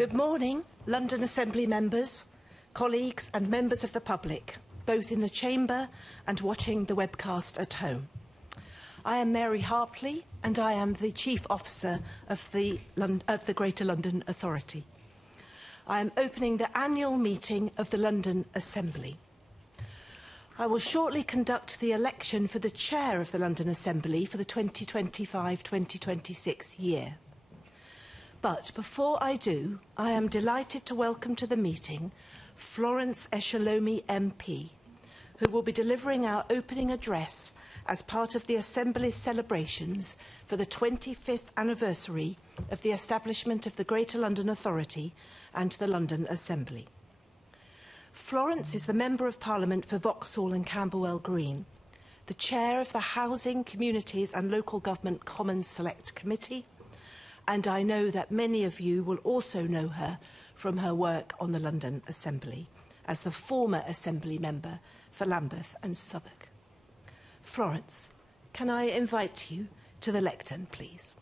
Good morning, London Assembly members, colleagues and members of the public, both in the chamber and watching the webcast at home. I am Mary Harpley and I am the Chief Officer of the Greater London Authority. I am opening the annual meeting of the London Assembly. I will shortly conduct the election for the Chair of the London Assembly for the 2025-2026 year. But before I do, I am delighted to welcome to the meeting Florence Eshalomi MP, who will be delivering our opening address as part of the Assembly's celebrations for the 25th anniversary of the establishment of the Greater London Authority and the London Assembly. Florence is the Member of Parliament for Vauxhall and Camberwell Green, the Chair of the Housing, Communities and Local Government Commons Select Committee, and I know that many of you will also know her from her work on the London Assembly as the former Assembly Member for Lambeth and Southwark. Florence, can I invite you to the lectern, please?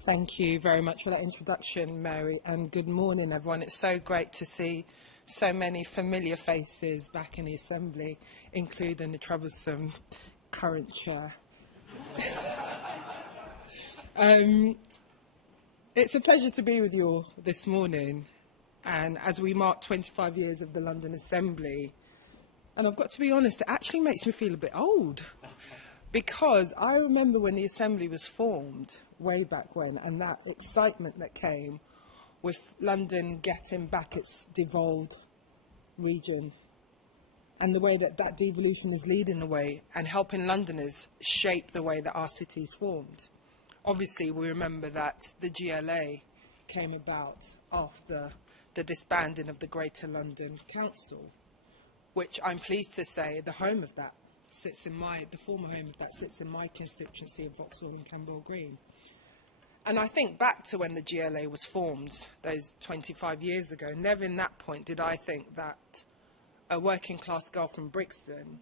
Thank you very much for that introduction, Mary, and good morning, everyone. It's so great to see so many familiar faces back in the Assembly, including the troublesome current chair. It's a pleasure to be with you all this morning, and as we mark 25 years of the London Assembly, and I've got to be honest, it actually makes me feel a bit old, because I remember when the Assembly was formed way back when, and that excitement that came with London getting back its devolved region, and the way that that devolution is leading the way and helping Londoners shape the way that our city is formed. Obviously, we remember that the GLA came about after the disbanding of the Greater London Council, which I'm pleased to say the home of that sits in the former home of that sits in my constituency of Vauxhall and Camberwell Green. And I think back to when the GLA was formed, those 25 years ago, never in that point did I think that a working class girl from Brixton,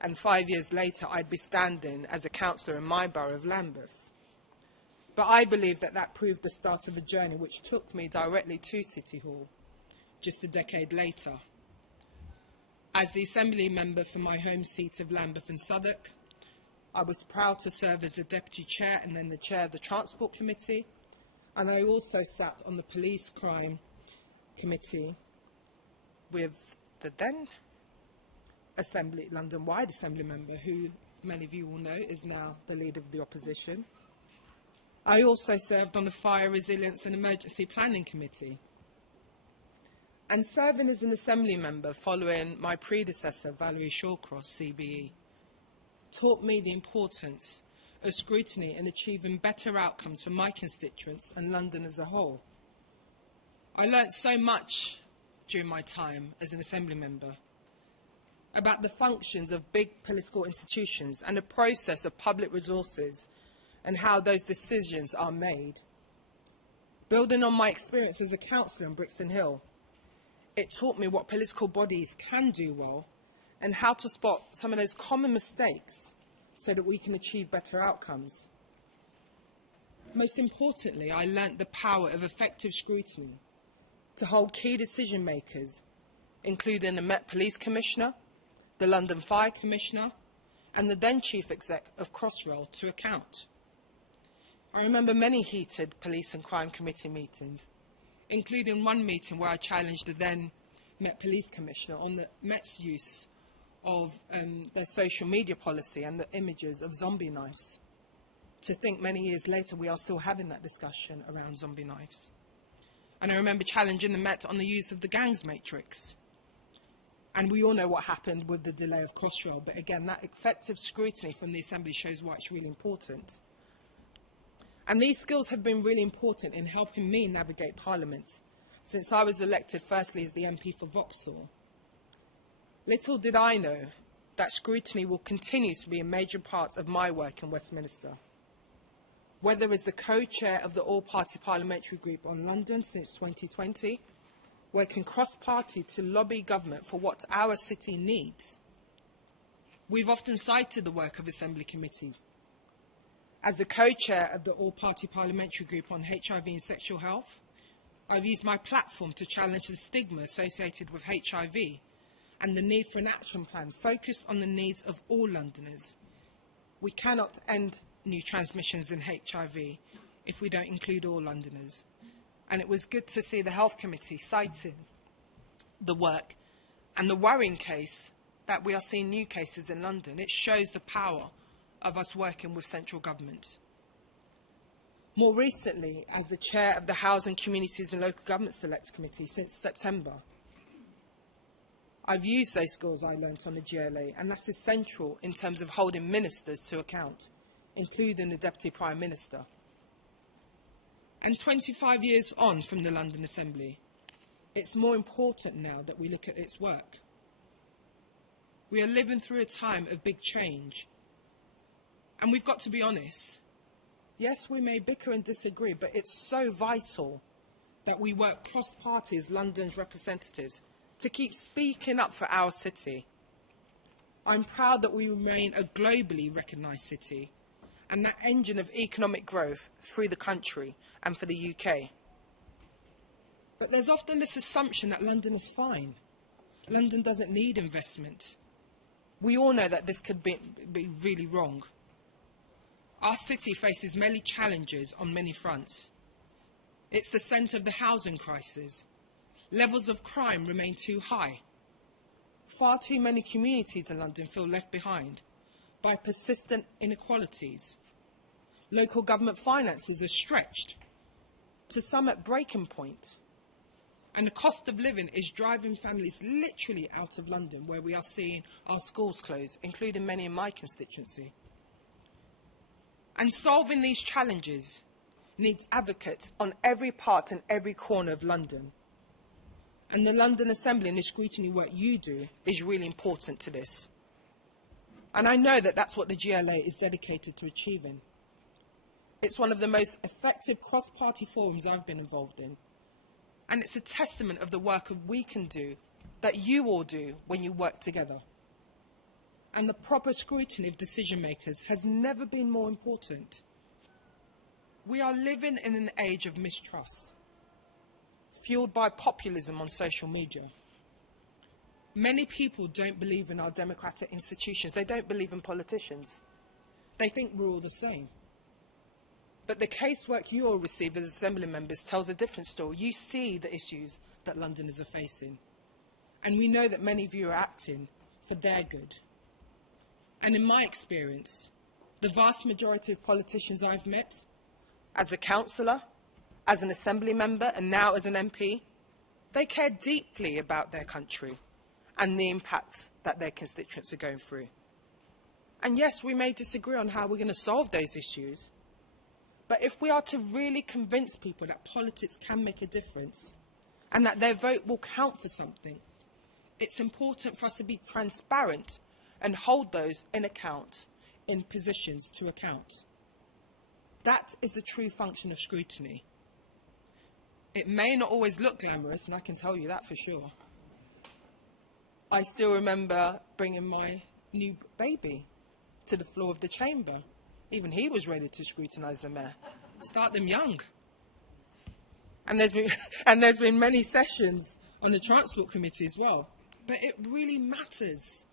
and 5 years later I'd be standing as a councillor in my borough of Lambeth. But I believe that that proved the start of a journey which took me directly to City Hall just a decade later. As the Assembly member for my home seat of Lambeth and Southwark, I was proud to serve as the Deputy Chair and then the Chair of the Transport Committee, and I also sat on the Police Crime Committee with the then London-wide Assembly member, who many of you will know is now the leader of the opposition. I also served on the Fire Resilience and Emergency Planning Committee. And serving as an Assembly member following my predecessor, Valerie Shawcross, CBE, taught me the importance of scrutiny in achieving better outcomes for my constituents and London as a whole. I learnt so much during my time as an Assembly member about the functions of big political institutions and the process of public resources and how those decisions are made. Building on my experience as a councillor in Brixton Hill, it taught me what political bodies can do well and how to spot some of those common mistakes so that we can achieve better outcomes. Most importantly, I learnt the power of effective scrutiny to hold key decision makers, including the Met Police Commissioner, the London Fire Commissioner, and the then Chief Exec of Crossrail to account. I remember many heated Police and Crime Committee meetings, including one meeting where I challenged the then Met Police Commissioner on the Met's use of their social media policy and the images of zombie knives. To think many years later we are still having that discussion around zombie knives. And I remember challenging the Met on the use of the gangs matrix. And we all know what happened with the delay of Crossrail, but again, that effective scrutiny from the Assembly shows why it's really important. And these skills have been really important in helping me navigate Parliament, since I was elected firstly as the MP for Vauxhall. Little did I know that scrutiny will continue to be a major part of my work in Westminster. Whether as the co-chair of the All-Party Parliamentary Group on London since 2020, working cross-party to lobby government for what our city needs, We've often cited the work of Assembly Committee. As the co-chair of the All-Party Parliamentary Group on HIV and Sexual Health, I've used my platform to challenge the stigma associated with HIV and the need for an action plan focused on the needs of all Londoners. We cannot end new transmissions in HIV if we don't include all Londoners. And it was good to see the Health Committee citing the work and the worrying case that we are seeing new cases in London. It shows the power of us working with central government. More recently, as the chair of the Housing, Communities and Local Government Select Committee since September, I've used those skills I learnt on the GLA, and that is central in terms of holding ministers to account, including the Deputy Prime Minister. And 25 years on from the London Assembly, it's more important now that we look at its work. We are living through a time of big change. And we've got to be honest. Yes, we may bicker and disagree, but it's so vital that we work cross-party as London's representatives to keep speaking up for our city. I'm proud that we remain a globally recognised city and that engine of economic growth through the country and for the UK. But there's often this assumption that London is fine. London doesn't need investment. We all know that this could be really wrong. Our city faces many challenges on many fronts. It's the centre of the housing crisis. Levels of crime remain too high. Far too many communities in London feel left behind by persistent inequalities. Local government finances are stretched, to some at breaking point. And the cost of living is driving families literally out of London, where we are seeing our schools close, including many in my constituency. And solving these challenges needs advocates on every part and every corner of London. And the London Assembly and the scrutiny work you do is really important to this. And I know that that's what the GLA is dedicated to achieving. It's one of the most effective cross-party forums I've been involved in. And it's a testament of the work we can do, that you all do when you work together. And the proper scrutiny of decision makers has never been more important. We are living in an age of mistrust, fueled by populism on social media. Many people don't believe in our democratic institutions. They don't believe in politicians. They think we're all the same. But the casework you all receive as Assembly members tells a different story. You see the issues that Londoners are facing. And we know that many of you are acting for their good. And in my experience, the vast majority of politicians I've met, as a councillor, as an Assembly member, and now as an MP, they care deeply about their country and the impact that their constituents are going through. And yes, we may disagree on how we're going to solve those issues, but if we are to really convince people that politics can make a difference and that their vote will count for something, it's important for us to be transparent and hold those in account, in positions to account. That is the true function of scrutiny. It may not always look glamorous, and I can tell you that for sure. I still remember bringing my new baby to the floor of the chamber. Even he was ready to scrutinise the mayor. Start them young. And there's been many sessions on the Transport Committee as well. But it really matters.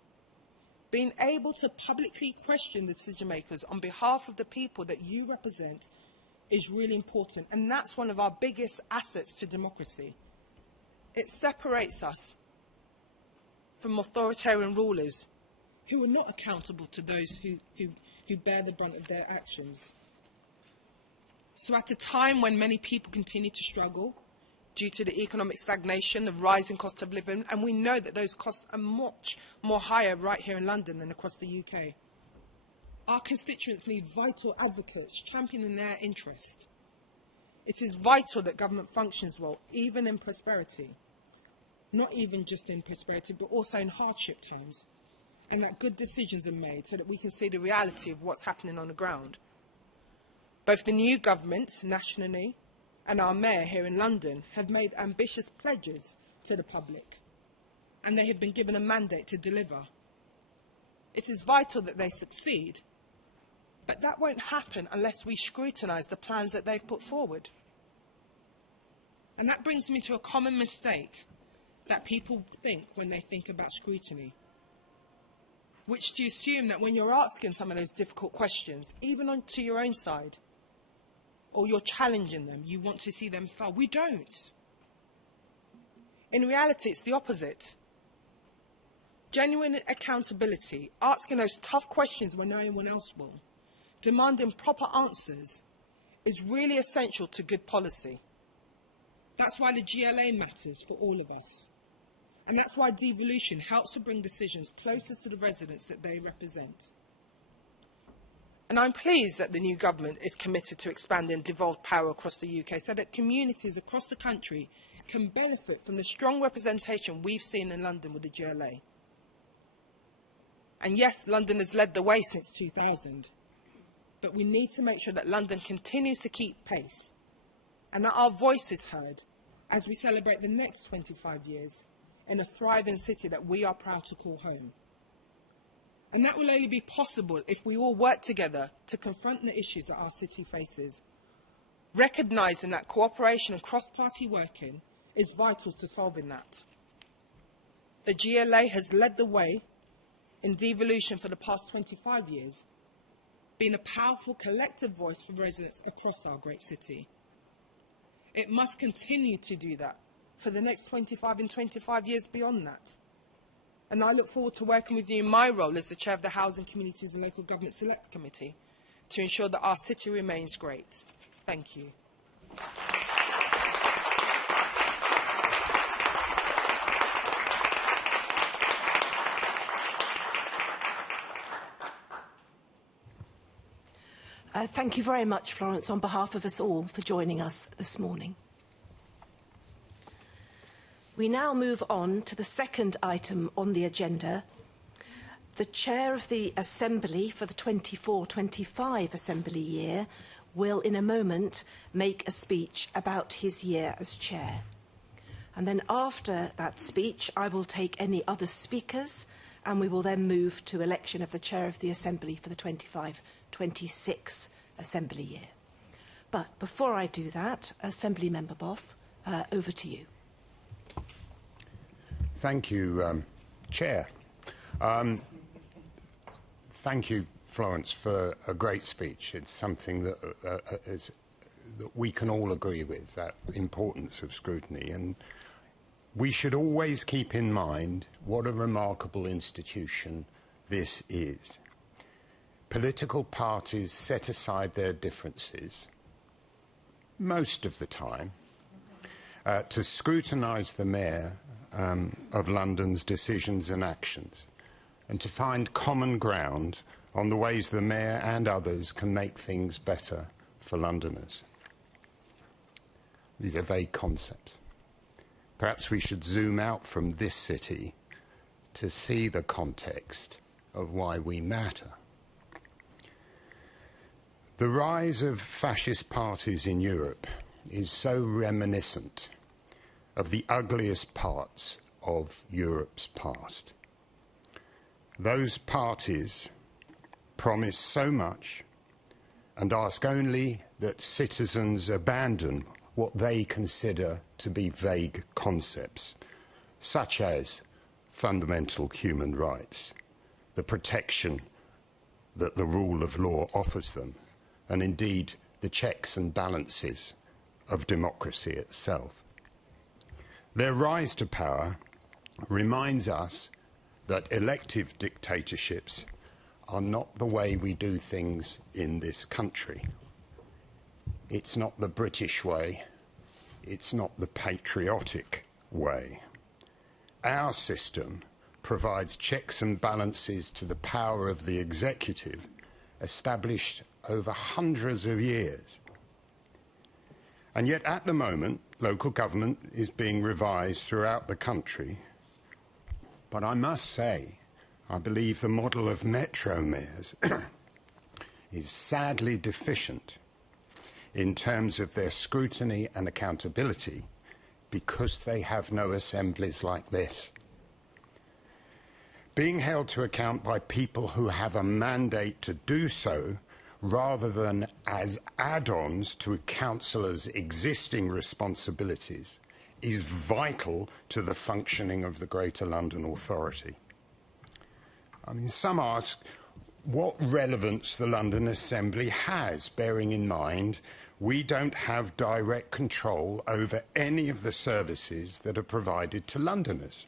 Being able to publicly question the decision makers on behalf of the people that you represent is really important. And that's one of our biggest assets to democracy. It separates us from authoritarian rulers who are not accountable to those who bear the brunt of their actions. So at a time when many people continue to struggle due to the economic stagnation, the rising cost of living, and we know that those costs are much more higher right here in London than across the UK, our constituents need vital advocates championing their interest. It is vital that government functions well, even in prosperity. Not even just in prosperity, but also in hardship times. And that good decisions are made so that we can see the reality of what's happening on the ground. Both the new government, nationally, and our mayor here in London have made ambitious pledges to the public. And they have been given a mandate to deliver. It is vital that they succeed, but that won't happen unless we scrutinise the plans that they've put forward. And that brings me to a common mistake that people think when they think about scrutiny, which to assume that when you're asking some of those difficult questions, even to your own side, or you're challenging them, you want to see them fail. We don't. In reality, it's the opposite. Genuine accountability, asking those tough questions when no one else will, demanding proper answers, is really essential to good policy. That's why the GLA matters for all of us. And that's why devolution helps to bring decisions closer to the residents that they represent. And I'm pleased that the new government is committed to expanding devolved power across the UK so that communities across the country can benefit from the strong representation we've seen in London with the GLA. And yes, London has led the way since 2000, but we need to make sure that London continues to keep pace and that our voice is heard as we celebrate the next 25 years in a thriving city that we are proud to call home. And that will only be possible if we all work together to confront the issues that our city faces, recognising that cooperation and cross-party working is vital to solving that. The GLA has led the way in devolution for the past 25 years, being a powerful collective voice for residents across our great city. It must continue to do that for the next 25 and 25 years beyond that. And I look forward to working with you in my role as the Chair of the Housing, Communities and Local Government Select Committee to ensure that our city remains great. Thank you. Thank you very much, Florence, on behalf of us all for joining us this morning. We now move on to the second item on the agenda. The Chair of the Assembly for the 24-25 Assembly year will, in a moment, make a speech about his year as Chair. And then after that speech, I will take any other speakers, and we will then move to election of the Chair of the Assembly for the 25-26 Assembly year. But before I do that, Assembly Member Boff, over to you. Thank you, Chair. Thank you, Florence, for a great speech. It's something that, that we can all agree with, that importance of scrutiny. And we should always keep in mind what a remarkable institution this is. Political parties set aside their differences, most of the time, to scrutinise the Mayor of London's decisions and actions, and to find common ground on the ways the Mayor and others can make things better for Londoners. These are vague concepts. Perhaps we should zoom out from this city to see the context of why we matter. The rise of fascist parties in Europe is so reminiscent of the ugliest parts of Europe's past. Those parties promise so much and ask only that citizens abandon what they consider to be vague concepts, such as fundamental human rights, the protection that the rule of law offers them, and indeed the checks and balances of democracy itself. Their rise to power reminds us that elective dictatorships are not the way we do things in this country. It's not the British way. It's not the patriotic way. Our system provides checks and balances to the power of the executive, established over hundreds of years. And yet, at the moment, local government is being revised throughout the country. But I must say, I believe the model of metro mayors is sadly deficient in terms of their scrutiny and accountability because they have no assemblies like this. being held to account by people who have a mandate to do so, rather than as add-ons to a councillor's existing responsibilities, is vital to the functioning of the Greater London Authority. I mean, some ask what relevance the London Assembly has, bearing in mind we don't have direct control over any of the services that are provided to Londoners.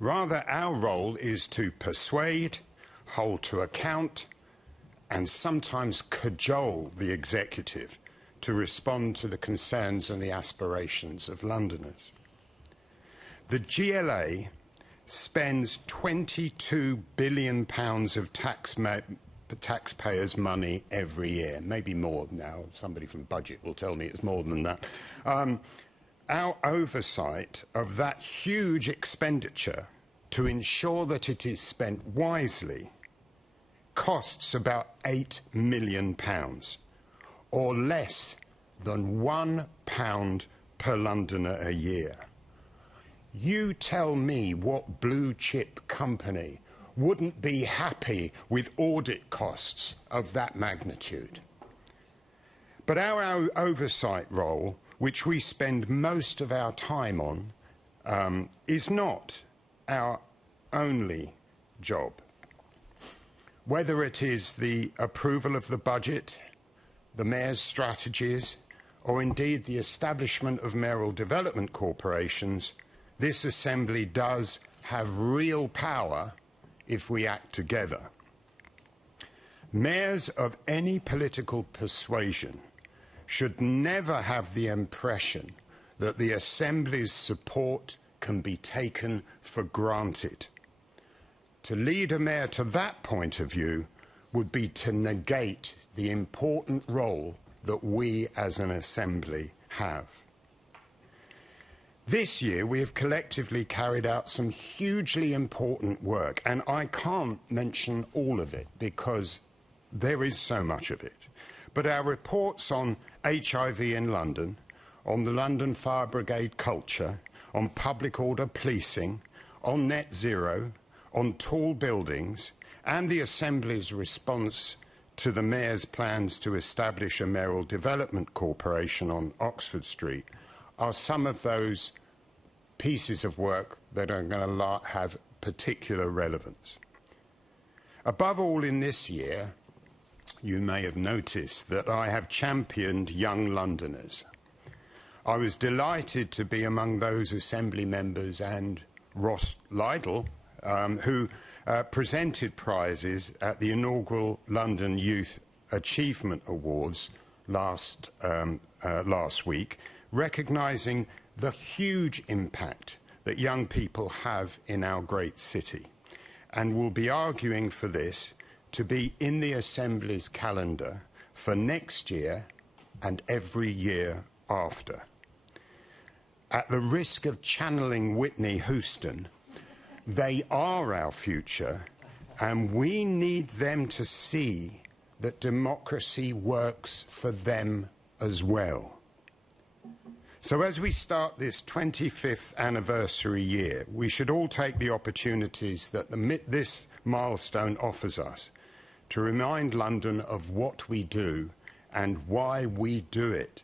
Rather, our role is to persuade, hold to account, and sometimes cajole the executive to respond to the concerns and the aspirations of Londoners. The GLA spends £22 billion of taxpayers' money every year, maybe more now. Somebody from budget will tell me it's more than that. Our oversight of that huge expenditure to ensure that it is spent wisely costs about £8 million, or less than £1 per Londoner a year. You tell me what blue chip company wouldn't be happy with audit costs of that magnitude. But our oversight role, which we spend most of our time on, is not our only job. Whether it is the approval of the budget, the Mayor's strategies, or indeed the establishment of mayoral development corporations, this Assembly does have real power if we act together. Mayors of any political persuasion should never have the impression that the Assembly's support can be taken for granted. To lead a mayor to that point of view would be to negate the important role that we as an Assembly have. This year we have collectively carried out some hugely important work, and I can't mention all of it because there is so much of it. But our reports on HIV in London, on the London Fire Brigade culture, on public order policing, on net zero, on tall buildings, and the Assembly's response to the Mayor's plans to establish a mayoral development corporation on Oxford Street are some of those pieces of work that are going to have particular relevance. Above all, in this year, you may have noticed that I have championed young Londoners. I was delighted to be among those Assembly members and Ross Lydall who presented prizes at the inaugural London Youth Achievement Awards last week, recognising the huge impact that young people have in our great city, and will be arguing for this to be in the Assembly's calendar for next year and every year after. At the risk of channeling Whitney Houston, they are our future, and we need them to see that democracy works for them as well. So as we start this 25th anniversary year, we should all take the opportunities that this milestone offers us to remind London of what we do and why we do it,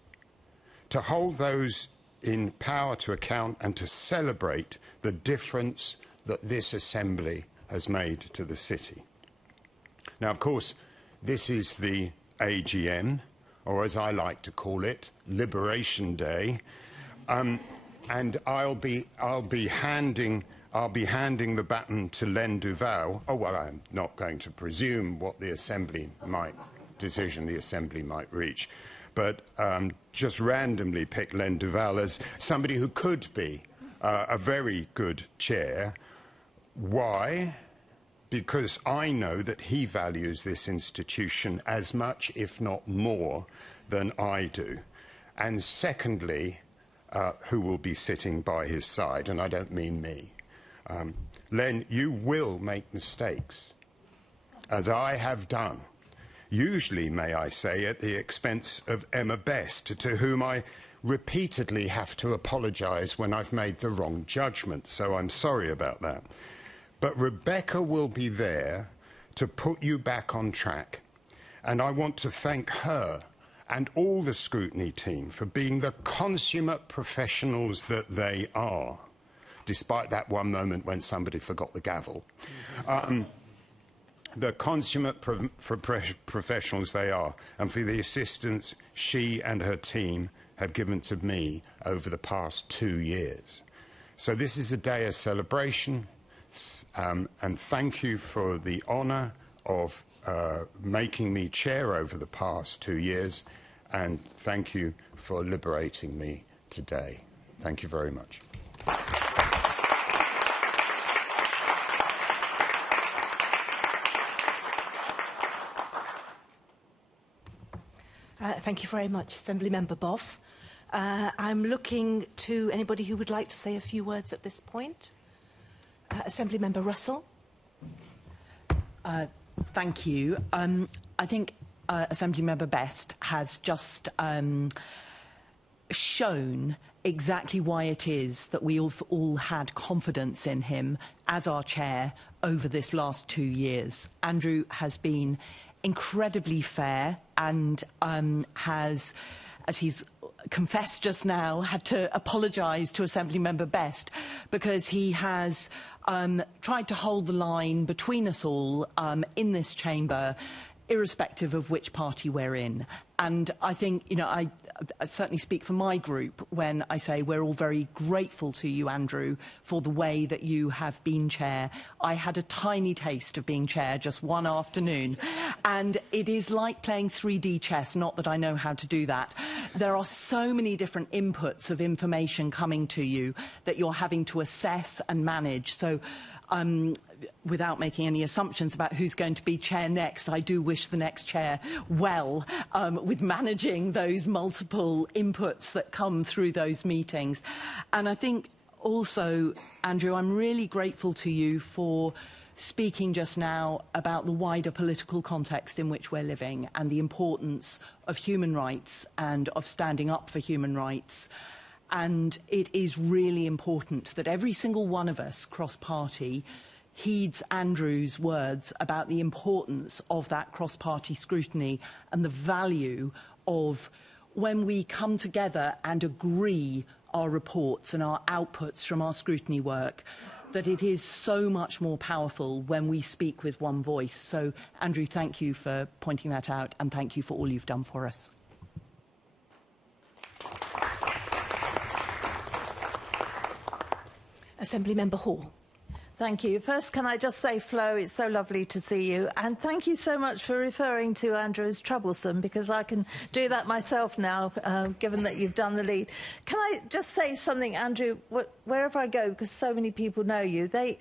to hold those in power to account and to celebrate the difference that this Assembly has made to the city. Now, of course, this is the AGM, or as I like to call it, Liberation Day, and I'll be handing the baton to Len Duval. Oh well, I'm not going to presume what the Assembly decision the Assembly might reach, but just randomly pick Len Duval as somebody who could be a very good chair. Why? Because I know that he values this institution as much, if not more, than I do. And secondly, who will be sitting by his side, and I don't mean me. Len, you will make mistakes, as I have done. Usually, may I say, at the expense of Emma Best, to whom I repeatedly have to apologise when I've made the wrong judgment, so I'm sorry about that. But Rebecca will be there to put you back on track. And I want to thank her and all the scrutiny team for being the consummate professionals that they are, despite that one moment when somebody forgot the gavel. The consummate professionals they are, and for the assistance she and her team have given to me over the past 2 years. So this is a day of celebration, and thank you for the honour of making me chair over the past 2 years, and thank you for liberating me today. Thank you very much. Thank you very much, Assembly Member Boff. I'm looking to anybody who would like to say a few words at this point. Assembly Member Russell. Thank you. I think Assembly Member Best has just shown exactly why it is that we all had confidence in him as our chair over this last 2 years. Andrew has been incredibly fair and has, as he's confessed just now, had to apologise to Assembly Member Best because he has tried to hold the line between us all in this chamber, irrespective of which party we're in. And I think, you know, I certainly speak for my group when I say we're all very grateful to you, Andrew, for the way that you have been chair. I had a tiny taste of being chair just one afternoon, and it is like playing 3D chess, not that I know how to do that. There are so many different inputs of information coming to you that you're having to assess and manage. So without making any assumptions about who's going to be chair next, I do wish the next chair well with managing those multiple inputs that come through those meetings. And I think also, Andrew, I'm really grateful to you for speaking just now about the wider political context in which we're living and the importance of human rights and of standing up for human rights. And it is really important that every single one of us, cross-party, heeds Andrew's words about the importance of that cross-party scrutiny and the value of when we come together and agree our reports and our outputs from our scrutiny work, that it is so much more powerful when we speak with one voice. So, Andrew, thank you for pointing that out, and thank you for all you've done for us. Assembly Member Hall. Thank you. First, can I just say, Flo, it's so lovely to see you. And thank you so much for referring to Andrew as troublesome, because I can do that myself now, given that you've done the lead. Can I just say something, Andrew? Wherever I go, because so many people know you, they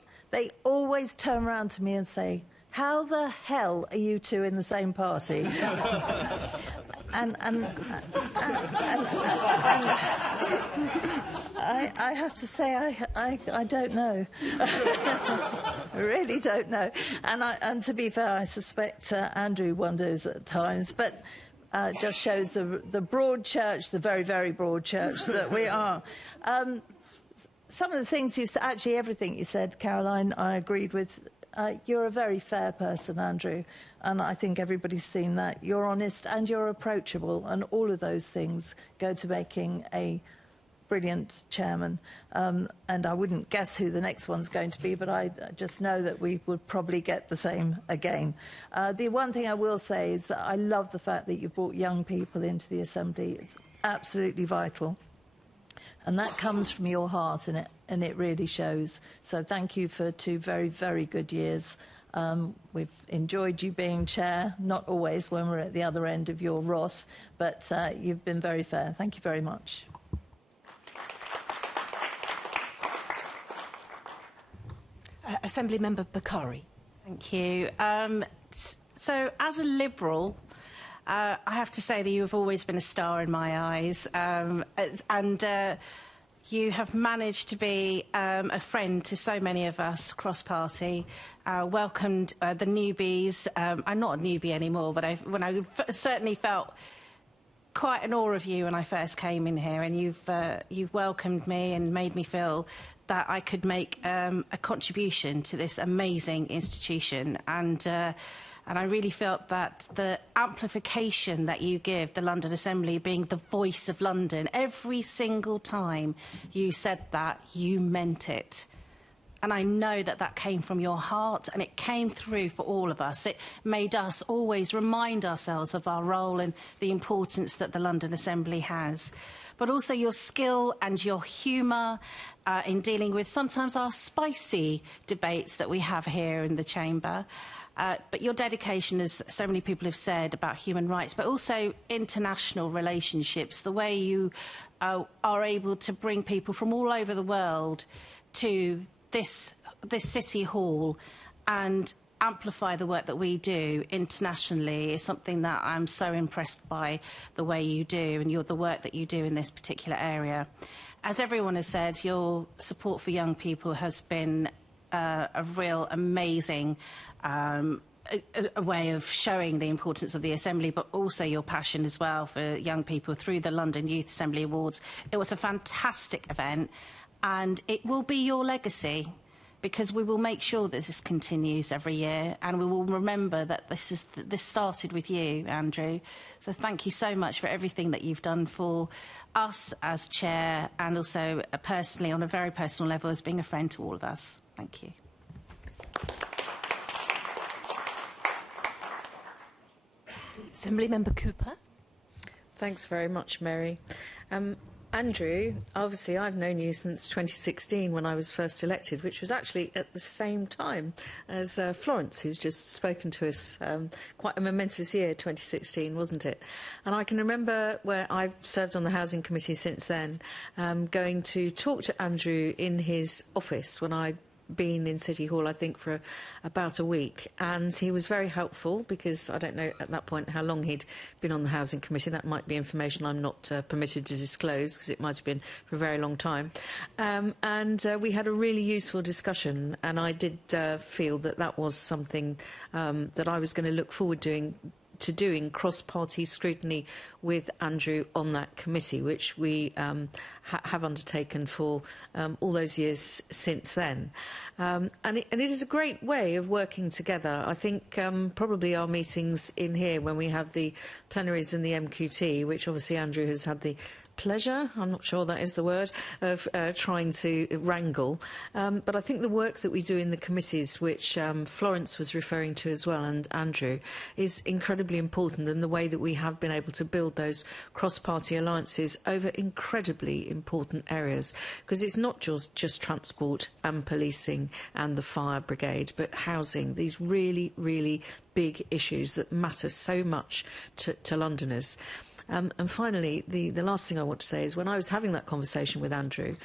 always turn around to me and say, how the hell are you two in the same party? I have to say I don't know. I really don't know. And to be fair, I suspect Andrew wonders at times, but just shows the broad church, the very, very broad church that we are. Some of the things you said, actually everything you said, Caroline, I agreed with. You're a very fair person, Andrew, and I think everybody's seen that. You're honest and you're approachable, and all of those things go to making a brilliant chairman. And I wouldn't guess who the next one's going to be, but I just know that we would probably get the same again. The one thing I will say is that I love the fact that you brought young people into the Assembly. It's absolutely vital. And that comes from your heart, and it really shows. So thank you for 2 very, very good years. We've enjoyed you being chair, not always when we're at the other end of your wrath, but you've been very fair. Thank you very much. Assembly Member Bakari. Thank you. So as a Liberal, I have to say that you have always been a star in my eyes, and you have managed to be a friend to so many of us cross-party, welcomed the newbies. I'm not a newbie anymore, but when I certainly felt quite in awe of you when I first came in here, and you've welcomed me and made me feel that I could make a contribution to this amazing institution. And I really felt that the amplification that you give the London Assembly, being the voice of London, every single time you said that, you meant it. And I know that that came from your heart, and it came through for all of us. It made us always remind ourselves of our role and the importance that the London Assembly has. But also your skill and your humour in dealing with sometimes our spicy debates that we have here in the chamber. But your dedication, as so many people have said, about human rights, but also international relationships, the way you are able to bring people from all over the world to this City Hall and amplify the work that we do internationally is something that I'm so impressed by, the way you do and the work that you do in this particular area. As everyone has said, your support for young people has been a real amazing a way of showing the importance of the Assembly, but also your passion as well for young people through the London Youth Assembly Awards. It was a fantastic event, and it will be your legacy, because we will make sure that this continues every year, and we will remember that this started with you, Andrew. So thank you so much for everything that you've done for us as chair, and also personally, on a very personal level, as being a friend to all of us. Thank you. Assembly Member Cooper. Thanks very much, Mary. Andrew, obviously I've known you since 2016 when I was first elected, which was actually at the same time as Florence, who's just spoken to us. Quite a momentous year, 2016, wasn't it? And I can remember where I've served on the Housing Committee since then, going to talk to Andrew in his office when I'd been in City Hall, I think, for about a week, and he was very helpful, because I don't know at that point how long he'd been on the Housing Committee. That might be information I'm not permitted to disclose, because it might have been for a very long time. And we had a really useful discussion, and I did feel that that was something that I was going to look forward to doing cross-party scrutiny with Andrew on that committee, which we have undertaken for all those years since then. And it is a great way of working together. I think probably our meetings in here, when we have the plenaries and the MQT, which obviously Andrew has had the pleasure, I'm not sure that is the word, of trying to wrangle. But I think the work that we do in the committees, which Florence was referring to as well, and Andrew, is incredibly important, and the way that we have been able to build those cross-party alliances over incredibly important areas, because it's not just transport and policing and the fire brigade, but housing, these really, really big issues that matter so much to Londoners. And finally, the last thing I want to say is, when I was having that conversation with Andrew,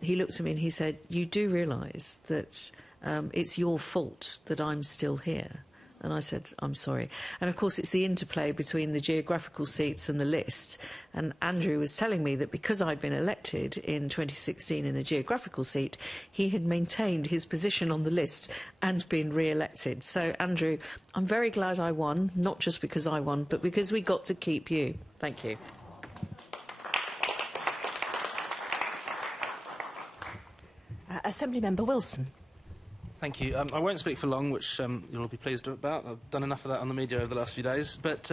he looked at me and he said, "You do realise that it's your fault that I'm still here?" And I said, "I'm sorry." And of course, it's the interplay between the geographical seats and the list. And Andrew was telling me that because I'd been elected in 2016 in a geographical seat, he had maintained his position on the list and been re-elected. So, Andrew, I'm very glad I won, not just because I won, but because we got to keep you. Thank you. Assembly Member Wilson. Thank you. I won't speak for long, which you'll all be pleased about. I've done enough of that on the media over the last few days. But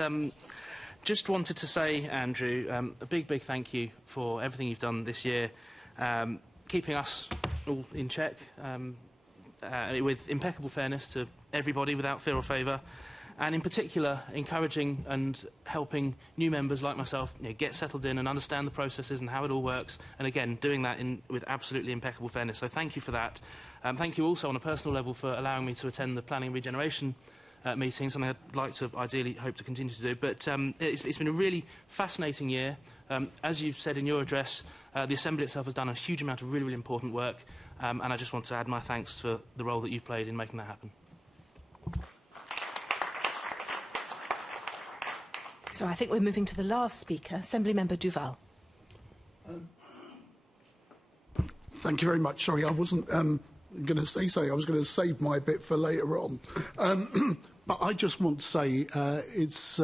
just wanted to say, Andrew, a big, big thank you for everything you've done this year, keeping us all in check, with impeccable fairness to everybody without fear or favour, and in particular encouraging and helping new members like myself get settled in and understand the processes and how it all works, and again doing that with absolutely impeccable fairness. So thank you for that. Thank you also on a personal level for allowing me to attend the planning and regeneration meeting, something I'd like to ideally hope to continue to do. But it's been a really fascinating year. As you've said in your address, the Assembly itself has done a huge amount of really, really important work, and I just want to add my thanks for the role that you've played in making that happen. So I think we're moving to the last speaker, Assembly Member Duval. Thank you very much. Sorry, I wasn't going to say something. I was going to save my bit for later on. But I just want to say it's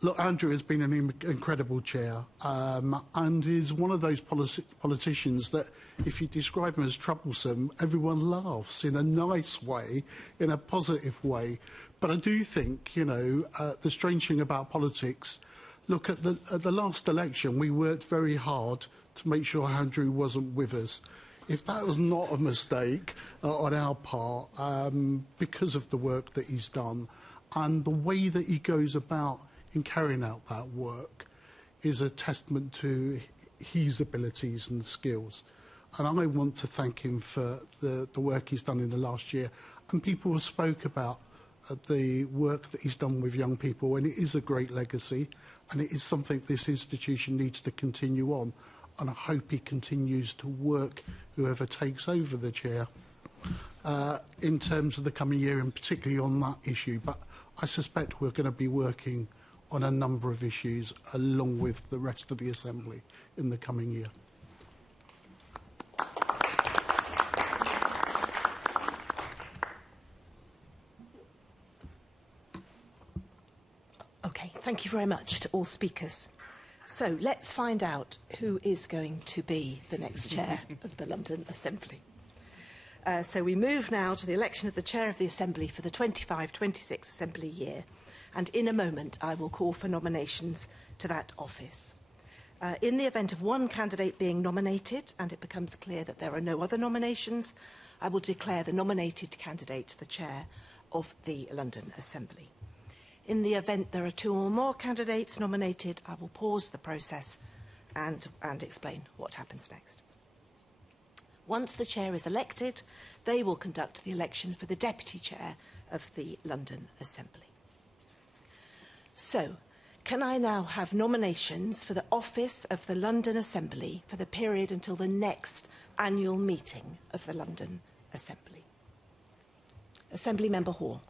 Look, Andrew has been an incredible chair and is one of those politicians that if you describe him as troublesome, everyone laughs in a nice way, in a positive way. But I do think, you know, the strange thing about politics, look, at the last election, we worked very hard to make sure Andrew wasn't with us. If that was not a mistake on our part, because of the work that he's done and the way that he goes about in carrying out that work is a testament to his abilities and skills. And I want to thank him for the work he's done in the last year. And people have spoke about the work that he's done with young people, and it is a great legacy, and it is something this institution needs to continue on. And I hope he continues to work, whoever takes over the chair, in terms of the coming year, and particularly on that issue. But I suspect we're going to be working on a number of issues along with the rest of the Assembly in the coming year. Okay, thank you very much to all speakers. So let's find out who is going to be the next chair of the London Assembly. So we move now to the election of the chair of the Assembly for the 25-26 Assembly year. And in a moment, I will call for nominations to that office. In the event of one candidate being nominated, and it becomes clear that there are no other nominations, I will declare the nominated candidate the chair of the London Assembly. In the event there are two or more candidates nominated, I will pause the process and explain what happens next. Once the chair is elected, they will conduct the election for the deputy chair of the London Assembly. So, can I now have nominations for the office of the London Assembly for the period until the next annual meeting of the London Assembly? Assembly Member Hall.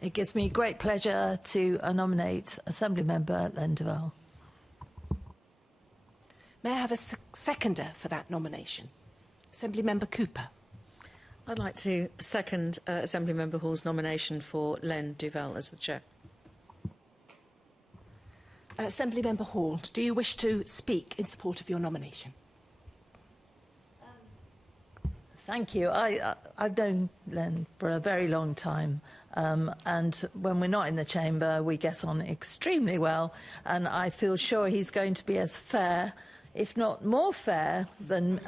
It gives me great pleasure to nominate Assembly Member Len Duval. May I have a seconder for that nomination? Assembly Member Cooper. I'd like to second Assembly Member Hall's nomination for Len Duval as the chair. Assembly Member Hall, do you wish to speak in support of your nomination? Thank you. I've known Len for a very long time, and when we're not in the chamber, we get on extremely well, and I feel sure he's going to be as fair, if not more fair, than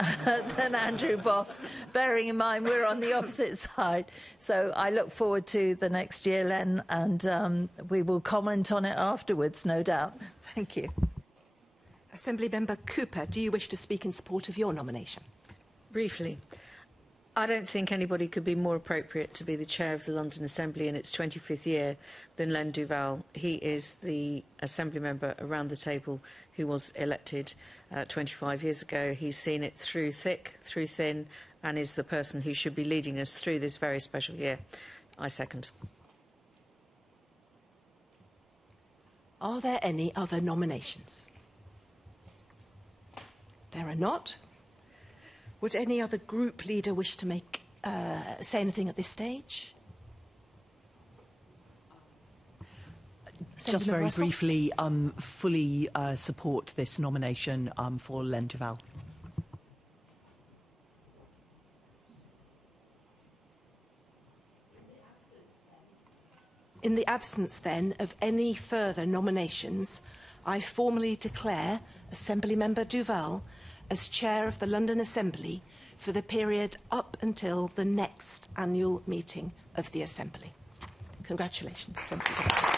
Andrew Boff, bearing in mind we're on the opposite side. So I look forward to the next year, Len, and we will comment on it afterwards, no doubt. Thank you. Assembly Member Cooper, do you wish to speak in support of your nomination? Briefly, I don't think anybody could be more appropriate to be the chair of the London Assembly in its 25th year than Len Duval. He is the Assembly member around the table who was elected 25 years ago. He's seen it through thick, through thin, and is the person who should be leading us through this very special year. I second. Are there any other nominations? There are not. Would any other group leader wish to say anything at this stage? Just very briefly, fully support this nomination for Len Duval. In the absence, then, of any further nominations, I formally declare Assembly Member Duval as chair of the London Assembly for the period up until the next annual meeting of the Assembly. Congratulations, Assembly Duval.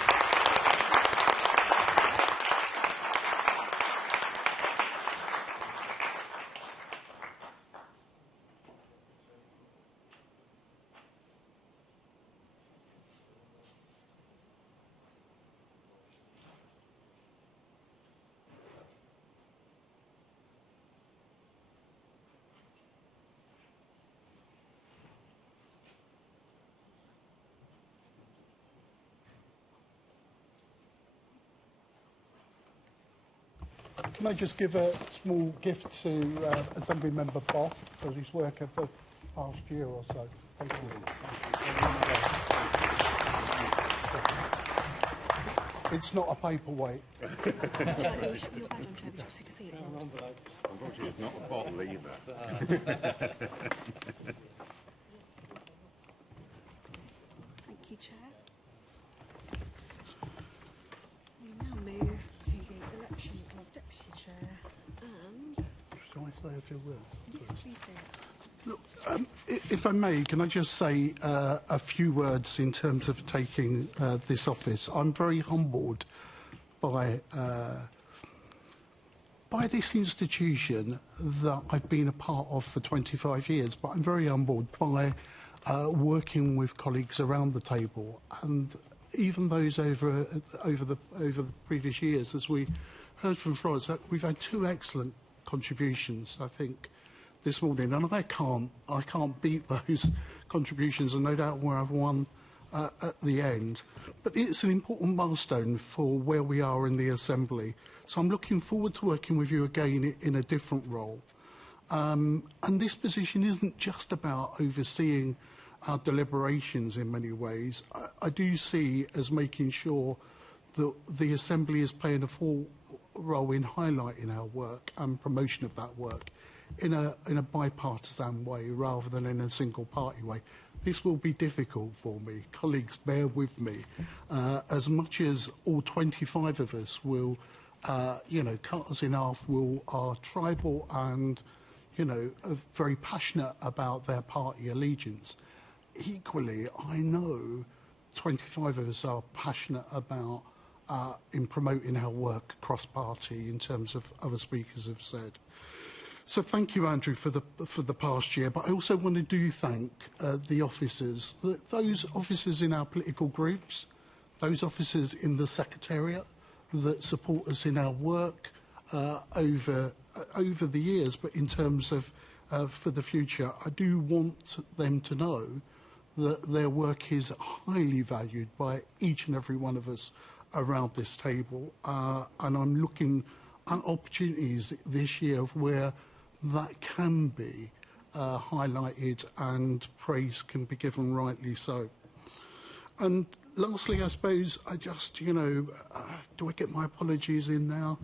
Can I just give a small gift to Assembly Member Boff for his work of the past year or so? Thank you. It's not a paperweight. Unfortunately, it's not a bottle either. Thank you, Chair. We now move to the election of Deputy Chair and... Shall I say a few words? Yes, please do. Look, if I may, can I just say a few words in terms of taking this office? I'm very humbled by this institution that I've been a part of for 25 years, but I'm very humbled by working with colleagues around the table, and even those over the previous years, as we heard from Florence, that we've had two excellent contributions, I think, this morning, and I can't beat those contributions, and no doubt we'll have one at the end. But it's an important milestone for where we are in the Assembly. So I'm looking forward to working with you again in a different role. And this position isn't just about overseeing our deliberations in many ways. I do see as making sure that the Assembly is playing a full role in highlighting our work and promotion of that work in a bipartisan way rather than in a single party way. This will be difficult for me. Colleagues, bear with me. As much as all 25 of us will, cut us in half, are tribal and, are very passionate about their party allegiance. Equally, I know 25 of us are passionate about in promoting our work cross-party in terms of other speakers have said. So thank you, Andrew, for the past year. But I also want to thank the officers, those officers in our political groups, those officers in the Secretariat that support us in our work over the years. But in terms of for the future, I do want them to know that their work is highly valued by each and every one of us around this table. And I'm looking at opportunities this year of where that can be highlighted and praise can be given rightly so. And lastly, I suppose I just, do I get my apologies in now?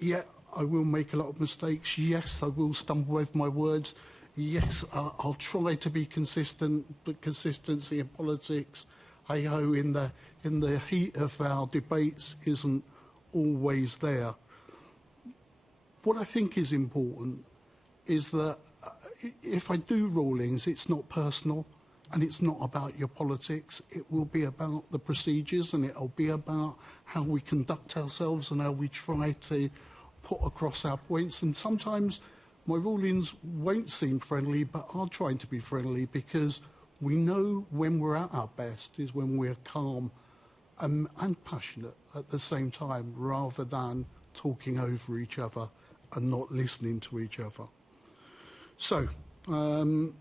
Yeah, I will make a lot of mistakes. Yes, I will stumble over my words. Yes, I'll try to be consistent, but consistency in politics, hey-ho, in the heat of our debates isn't always there. What I think is important is that if I do rulings, it's not personal and it's not about your politics. It will be about the procedures and it'll be about how we conduct ourselves and how we try to put across our points. And sometimes my rulings won't seem friendly, but are trying to be friendly because we know when we're at our best is when we're calm and passionate at the same time, rather than talking over each other and not listening to each other. So, to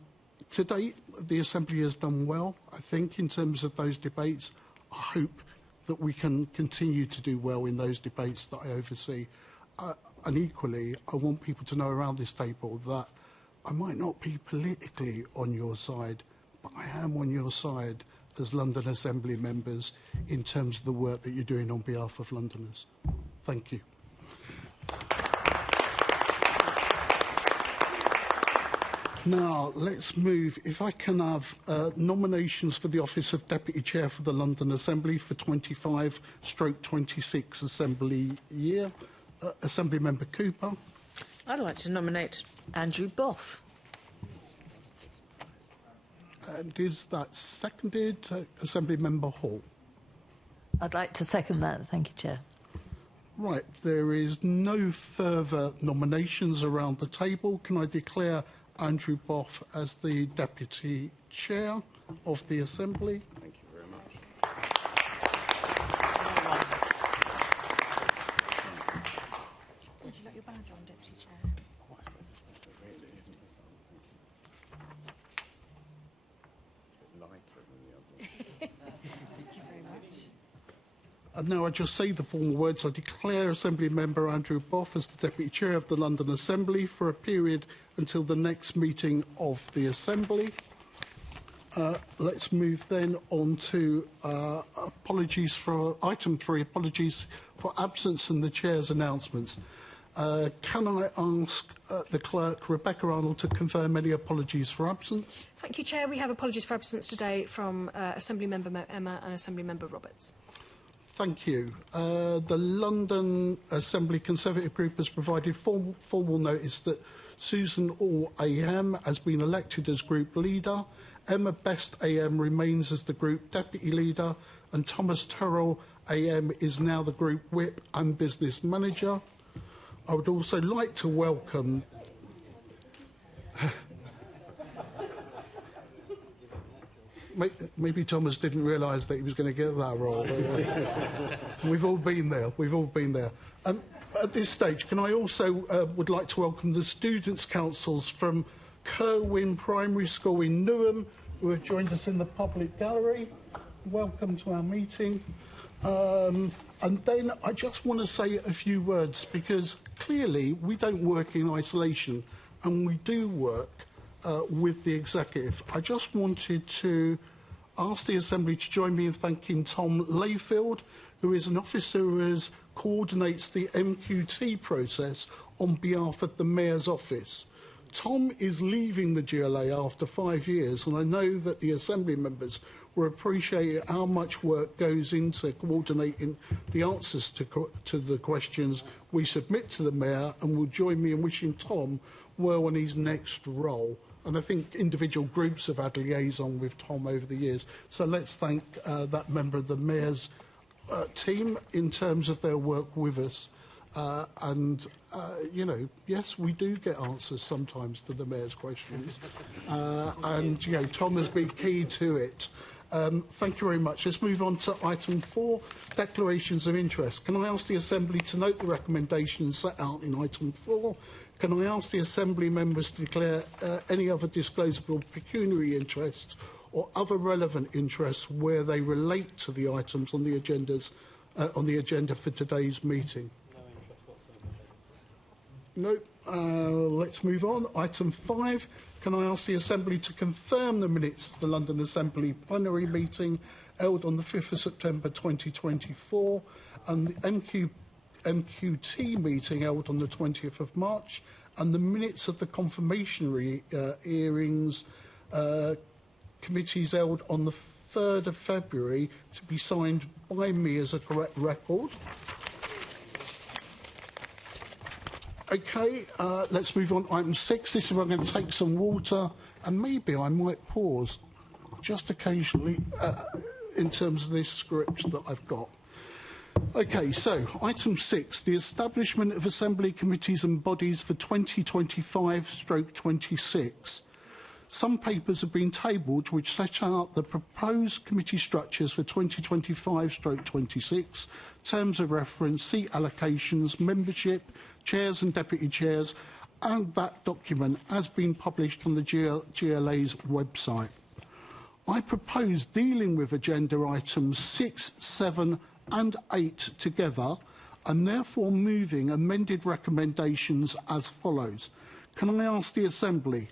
date, the Assembly has done well, I think, in terms of those debates. I hope that we can continue to do well in those debates that I oversee. And equally, I want people to know around this table that I might not be politically on your side, but I am on your side as London Assembly members in terms of the work that you're doing on behalf of Londoners. Thank you. Now, let's move. If I can have nominations for the office of Deputy Chair for the London Assembly for 25/26 Assembly year. Assembly Member Cooper. I'd like to nominate Andrew Boff. And is that seconded? Assembly Member Hall. I'd like to second that. Thank you, Chair. Right, there is no further nominations around the table. Can I declare Andrew Boff as the Deputy Chair of the Assembly? Thank you very much. Would you like your badge on, Deputy Chair? And now I just say the formal words. I declare Assembly Member Andrew Boff as the Deputy Chair of the London Assembly for a period until the next meeting of the Assembly. Let's move then on to apologies for item 3, apologies for absence and the Chair's announcements. Can I ask the Clerk, Rebecca Arnold, to confirm any apologies for absence? Thank you, Chair. We have apologies for absence today from Assembly Member Emma and Assembly Member Roberts. Thank you. The London Assembly Conservative Group has provided formal notice that Susan All AM has been elected as Group Leader. Emma Best AM remains as the Group Deputy Leader, and Thomas Terrell AM is now the Group Whip and Business Manager. I would also like to welcome maybe Thomas didn't realise that he was going to get that role. We've all been there. We've all been there. At this stage, can I also would like to welcome the Students' Councils from Kerwin Primary School in Newham, who have joined us in the public gallery. Welcome to our meeting. And then I just want to say a few words, because clearly we don't work in isolation and we do work with the Executive. I just wanted to ask the Assembly to join me in thanking Tom Layfield, who is an officer who coordinates the MQT process on behalf of the Mayor's Office. Tom is leaving the GLA after 5 years, and I know that the Assembly members will appreciate how much work goes into coordinating the answers to the questions we submit to the Mayor, and will join me in wishing Tom well on his next role. And I think individual groups have had liaison with Tom over the years. So let's thank that member of the Mayor's team in terms of their work with us. You know, yes, we do get answers sometimes to the Mayor's questions. And, you know, Tom has been key to it. Thank you very much. Let's move on to item 4, declarations of interest. Can I ask the Assembly to note the recommendations set out in item 4? Can I ask the Assembly members to declare any other disclosable pecuniary interests or other relevant interests where they relate to the items on the agenda for today's meeting? No. Let's move on. Item 5. Can I ask the Assembly to confirm the minutes of the London Assembly plenary meeting held on the 5th of September 2024 and the MQT meeting held on the 20th of March, and the minutes of the confirmation hearings committees held on the 3rd of February to be signed by me as a correct record? Okay, let's move on to item 6. This is where I'm going to take some water, and maybe I might pause just occasionally in terms of this script that I've got. Okay, so item 6, the establishment of Assembly committees and bodies for 2025/26. Some papers have been tabled which set out the proposed committee structures for 2025/26, terms of reference, seat allocations, membership, chairs and deputy chairs, and that document has been published on the GLA's website. I propose dealing with agenda items 6, 7 and 8 together, and therefore moving amended recommendations as follows. Can I ask the Assembly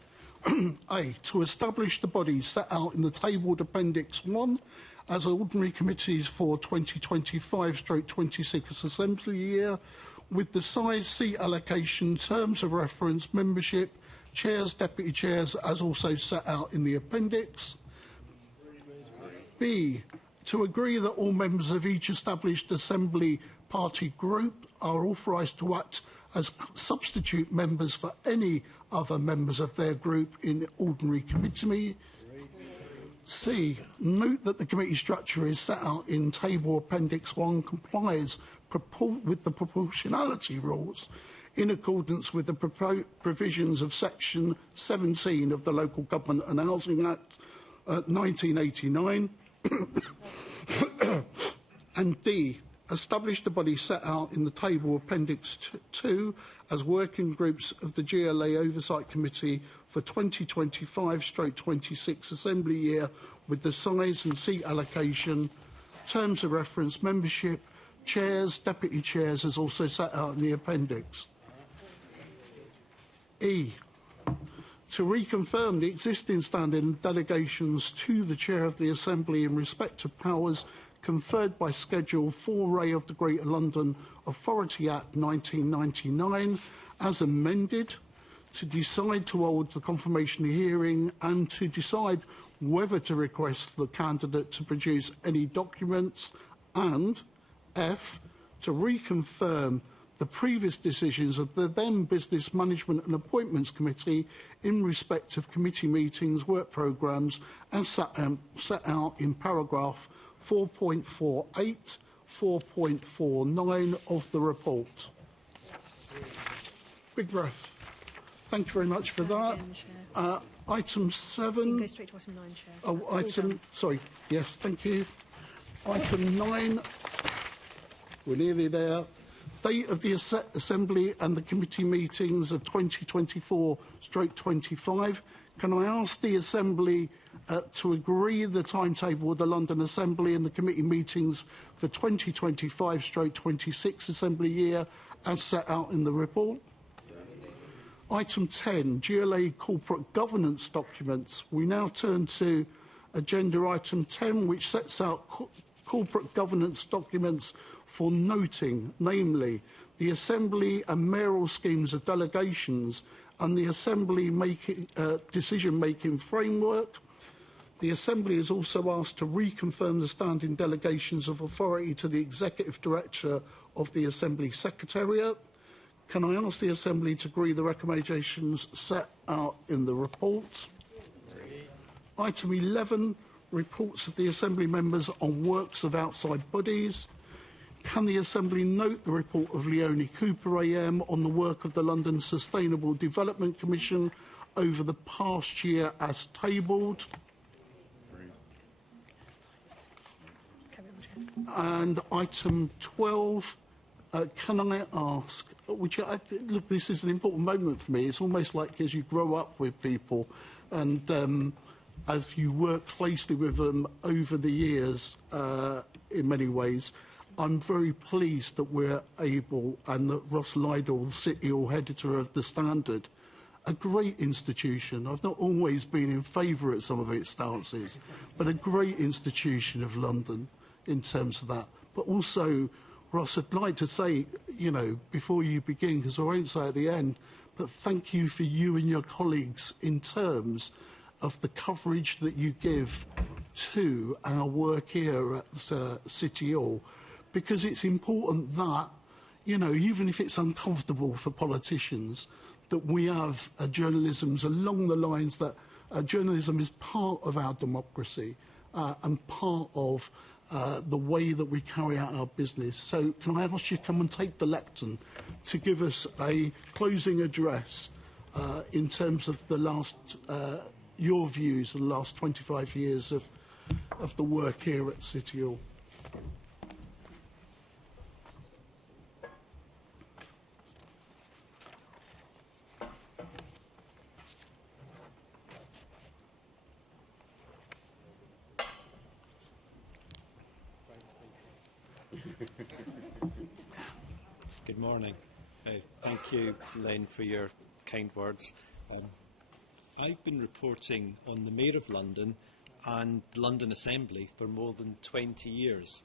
A, to establish the bodies set out in the tabled Appendix 1 as ordinary committees for 2025/26 Assembly year, with the size, seat allocation, terms of reference, membership, chairs, deputy chairs, as also set out in the appendix. B, to agree that all members of each established Assembly party group are authorised to act as substitute members for any other members of their group in ordinary committee. C, note that the committee structure is set out in Table Appendix 1 complies with the proportionality rules in accordance with the provisions of Section 17 of the Local Government and Housing Act 1989. And D, establish the body set out in the table Appendix 2 as working groups of the GLA Oversight Committee for 2025/26 Assembly year, with the size and seat allocation, terms of reference, membership, chairs, deputy chairs, as also set out in the appendix. E, to reconfirm the existing standing delegations to the Chair of the Assembly in respect of powers conferred by Schedule 4A of the Greater London Authority Act 1999 as amended, to decide to hold the confirmation hearing and to decide whether to request the candidate to produce any documents, and F, to reconfirm the previous decisions of the then Business Management and Appointments Committee in respect of committee meetings, work programmes and set out in paragraph 4.48, 4.49 of the report. Big breath. Thank you very much for that. Item 7. Go straight to item 9, Chair. Oh, That's all item. done. Sorry. Yes, thank you. Item 9. We're nearly there. Date of the Assembly and the committee meetings of 2024/25. Can I ask the Assembly to agree the timetable with the London Assembly and the committee meetings for 2025/26 Assembly year as set out in the report? Item 10, GLA corporate governance documents. We now turn to agenda item 10, which sets out corporate governance documents for noting, namely the Assembly and mayoral schemes of delegations and the Assembly decision-making framework. The Assembly is also asked to reconfirm the standing delegations of authority to the Executive Director of the Assembly Secretariat. Can I ask the Assembly to agree the recommendations set out in the report? Item 11, reports of the Assembly members on works of outside bodies. Can the Assembly note the report of Leonie Cooper AM on the work of the London Sustainable Development Commission over the past year as tabled? And item 12, can I ask, look, this is an important moment for me. It's almost like as you grow up with people and as you work closely with them over the years, in many ways, I'm very pleased that we're able, and that Ross Lydall, the City Hall editor of The Standard, a great institution. I've not always been in favour at some of its stances, but a great institution of London in terms of that. But also, Ross, I'd like to say, you know, before you begin, because I won't say at the end, but thank you for you and your colleagues in terms of the coverage that you give to our work here at City Hall, because it's important that, you know, even if it's uncomfortable for politicians, that we have journalisms along the lines that journalism is part of our democracy and part of the way that we carry out our business. So can I ask you to come and take the lectern to give us a closing address in terms of the last, your views of the last 25 years of the work here at City Hall? Good morning. Thank you, Len, for your kind words. I've been reporting on the Mayor of London and the London Assembly for more than 20 years.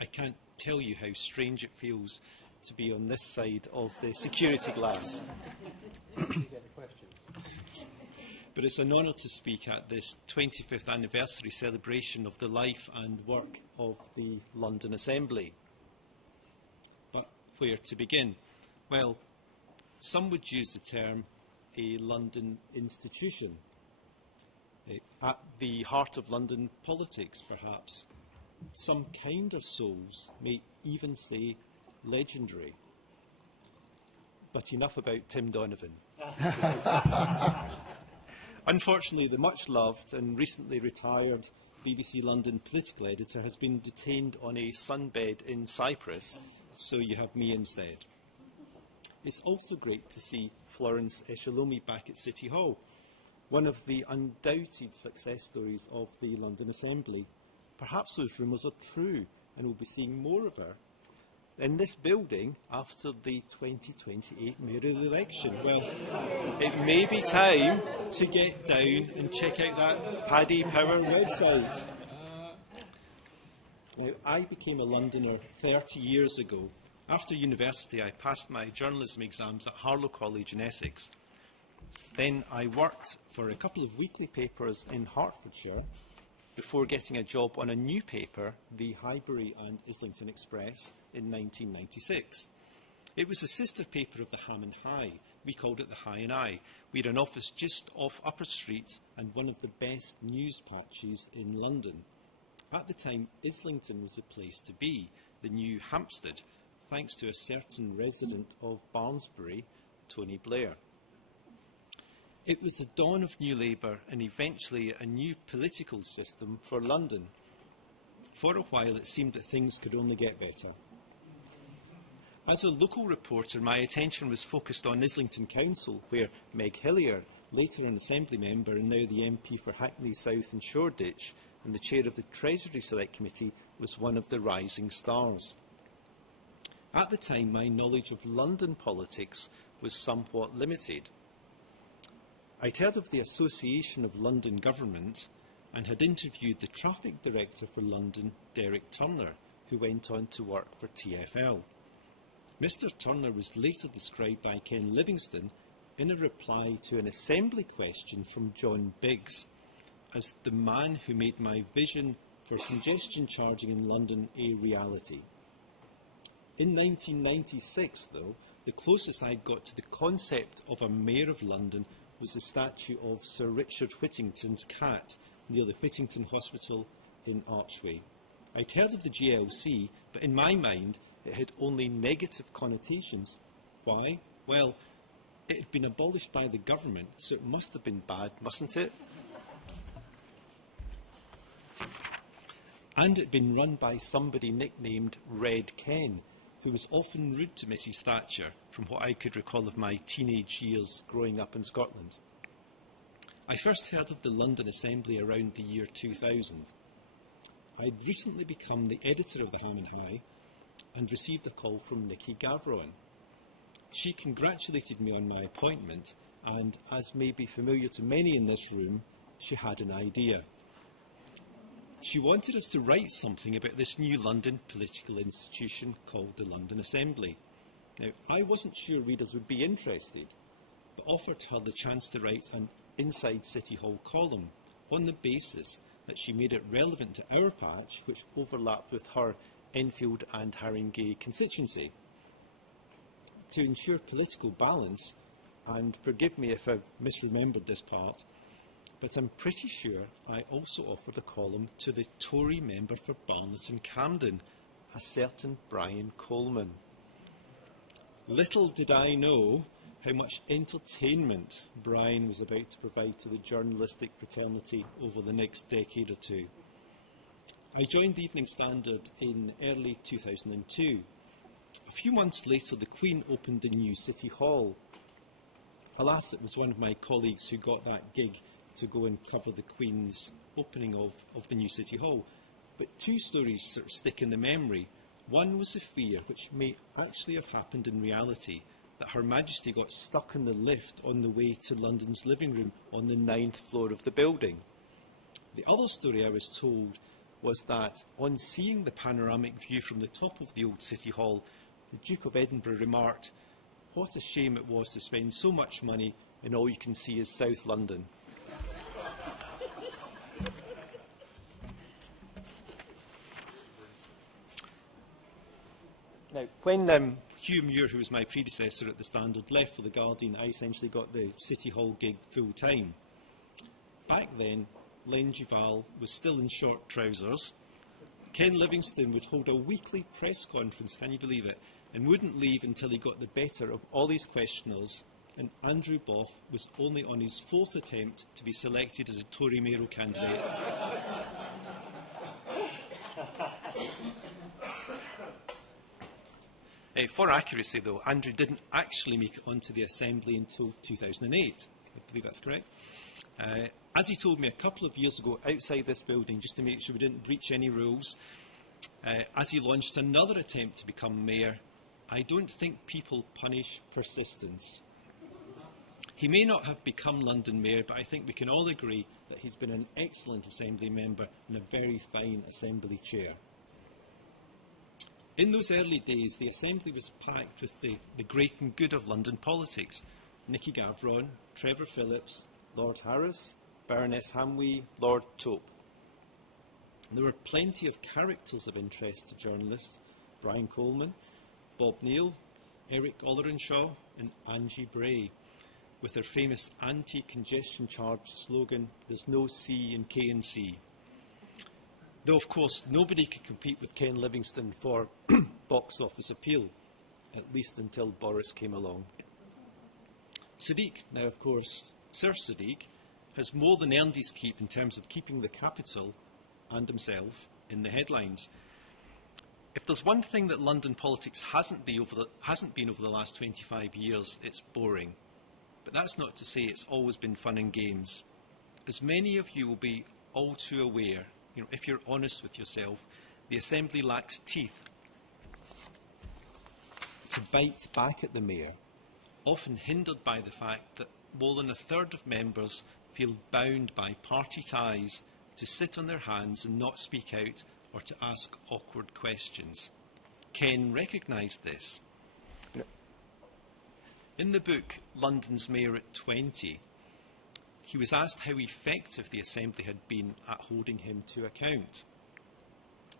I can't tell you how strange it feels to be on this side of the security glass. But it's an honour to speak at this 25th anniversary celebration of the life and work of the London Assembly. But where to begin? Well, some would use the term a London institution, at the heart of London politics, perhaps. Some kinder souls may even say legendary. But enough about Tim Donovan. Unfortunately, the much-loved and recently retired BBC London political editor has been detained on a sunbed in Cyprus, so you have me instead. It's also great to see Florence Eshalomi back at City Hall, one of the undoubted success stories of the London Assembly. Perhaps those rumours are true, and we'll be seeing more of her. in this building after the 2028 mayoral election. Well, it may be time to get down and check out that Paddy Power website. Now, I became a Londoner 30 years ago. After university, I passed my journalism exams at Harlow College in Essex. Then I worked for a couple of weekly papers in Hertfordshire before getting a job on a new paper, the Highbury and Islington Express, in 1996. It was a sister paper of the Ham and High. We called it the High and I. We had an office just off Upper Street and one of the best news patches in London. At the time, Islington was the place to be, the new Hampstead, thanks to a certain resident of Barnsbury, Tony Blair. It was the dawn of New Labour and eventually a new political system for London. For a while, it seemed that things could only get better. As a local reporter, my attention was focused on Islington Council, where Meg Hillier, later an Assembly member and now the MP for Hackney South and Shoreditch, and the chair of the Treasury Select Committee, was one of the rising stars. At the time, my knowledge of London politics was somewhat limited. I'd heard of the Association of London Government and had interviewed the Traffic Director for London, Derek Turner, who went on to work for TfL. Mr. Turner was later described by Ken Livingstone in a reply to an Assembly question from John Biggs as the man who made my vision for congestion charging in London a reality. In 1996, though, the closest I'd got to the concept of a Mayor of London was the statue of Sir Richard Whittington's cat near the Whittington Hospital in Archway. I'd heard of the GLC, but in my mind it had only negative connotations. Why? Well, it had been abolished by the government, so it must have been bad, mustn't it? And it had been run by somebody nicknamed Red Ken, who was often rude to Mrs. Thatcher, from what I could recall of my teenage years growing up in Scotland. I first heard of the London Assembly around the year 2000. I'd recently become the editor of the Ham and High and received a call from Nicky Gavron. She congratulated me on my appointment and, as may be familiar to many in this room, she had an idea. She wanted us to write something about this new London political institution called the London Assembly. Now, I wasn't sure readers would be interested, but offered her the chance to write an Inside City Hall column on the basis that she made it relevant to our patch, which overlapped with her Enfield and Haringey constituency. To ensure political balance, and forgive me if I've misremembered this part, but I'm pretty sure I also offered a column to the Tory member for Barnet and Camden, a certain Brian Coleman. Little did I know how much entertainment Brian was about to provide to the journalistic fraternity over the next decade or two. I joined the Evening Standard in early 2002. A few months later, the Queen opened the new City Hall. Alas, it was one of my colleagues who got that gig to go and cover the Queen's opening of the new City Hall. But two stories sort of stick in the memory. One was the fear, which may actually have happened in reality, that Her Majesty got stuck in the lift on the way to London's living room on the 9th floor of the building. The other story I was told was that on seeing the panoramic view from the top of the old City Hall, the Duke of Edinburgh remarked, "What a shame it was to spend so much money and all you can see is South London." Now, when Hugh Muir, who was my predecessor at the Standard, left for the Guardian, I essentially got the City Hall gig full-time. Back then, Len Duval was still in short trousers. Ken Livingstone would hold a weekly press conference, can you believe it, and wouldn't leave until he got the better of all his questioners, and Andrew Boff was only on his 4th attempt to be selected as a Tory mayoral candidate. For accuracy, though, Andrew didn't actually make it onto the Assembly until 2008. I believe that's correct. As he told me a couple of years ago outside this building, just to make sure we didn't breach any rules, as he launched another attempt to become mayor. I don't think people punish persistence. He may not have become London mayor, but I think we can all agree that he's been an excellent Assembly member and a very fine Assembly chair. In those early days, the Assembly was packed with the great and good of London politics. Nicky Gavron, Trevor Phillips, Lord Harris, Baroness Hamwee, Lord Tope. There were plenty of characters of interest to journalists: Brian Coleman, Bob Neal, Eric Ollerenshaw and Angie Bray, with their famous anti-congestion charge slogan, "There's no C in K&C." Though, of course, nobody could compete with Ken Livingstone for box office appeal, at least until Boris came along. Sadiq, now of course Sir Sadiq, has more than earned his keep in terms of keeping the capital and himself in the headlines. If there's one thing that London politics hasn't been over the last 25 years, it's boring. But that's not to say it's always been fun and games. As many of you will be all too aware, if you're honest with yourself, the Assembly lacks teeth to bite back at the mayor, often hindered by the fact that more than a third of members feel bound by party ties to sit on their hands and not speak out or to ask awkward questions. Ken recognised this. In the book London's Mayor at 20, he was asked how effective the Assembly had been at holding him to account.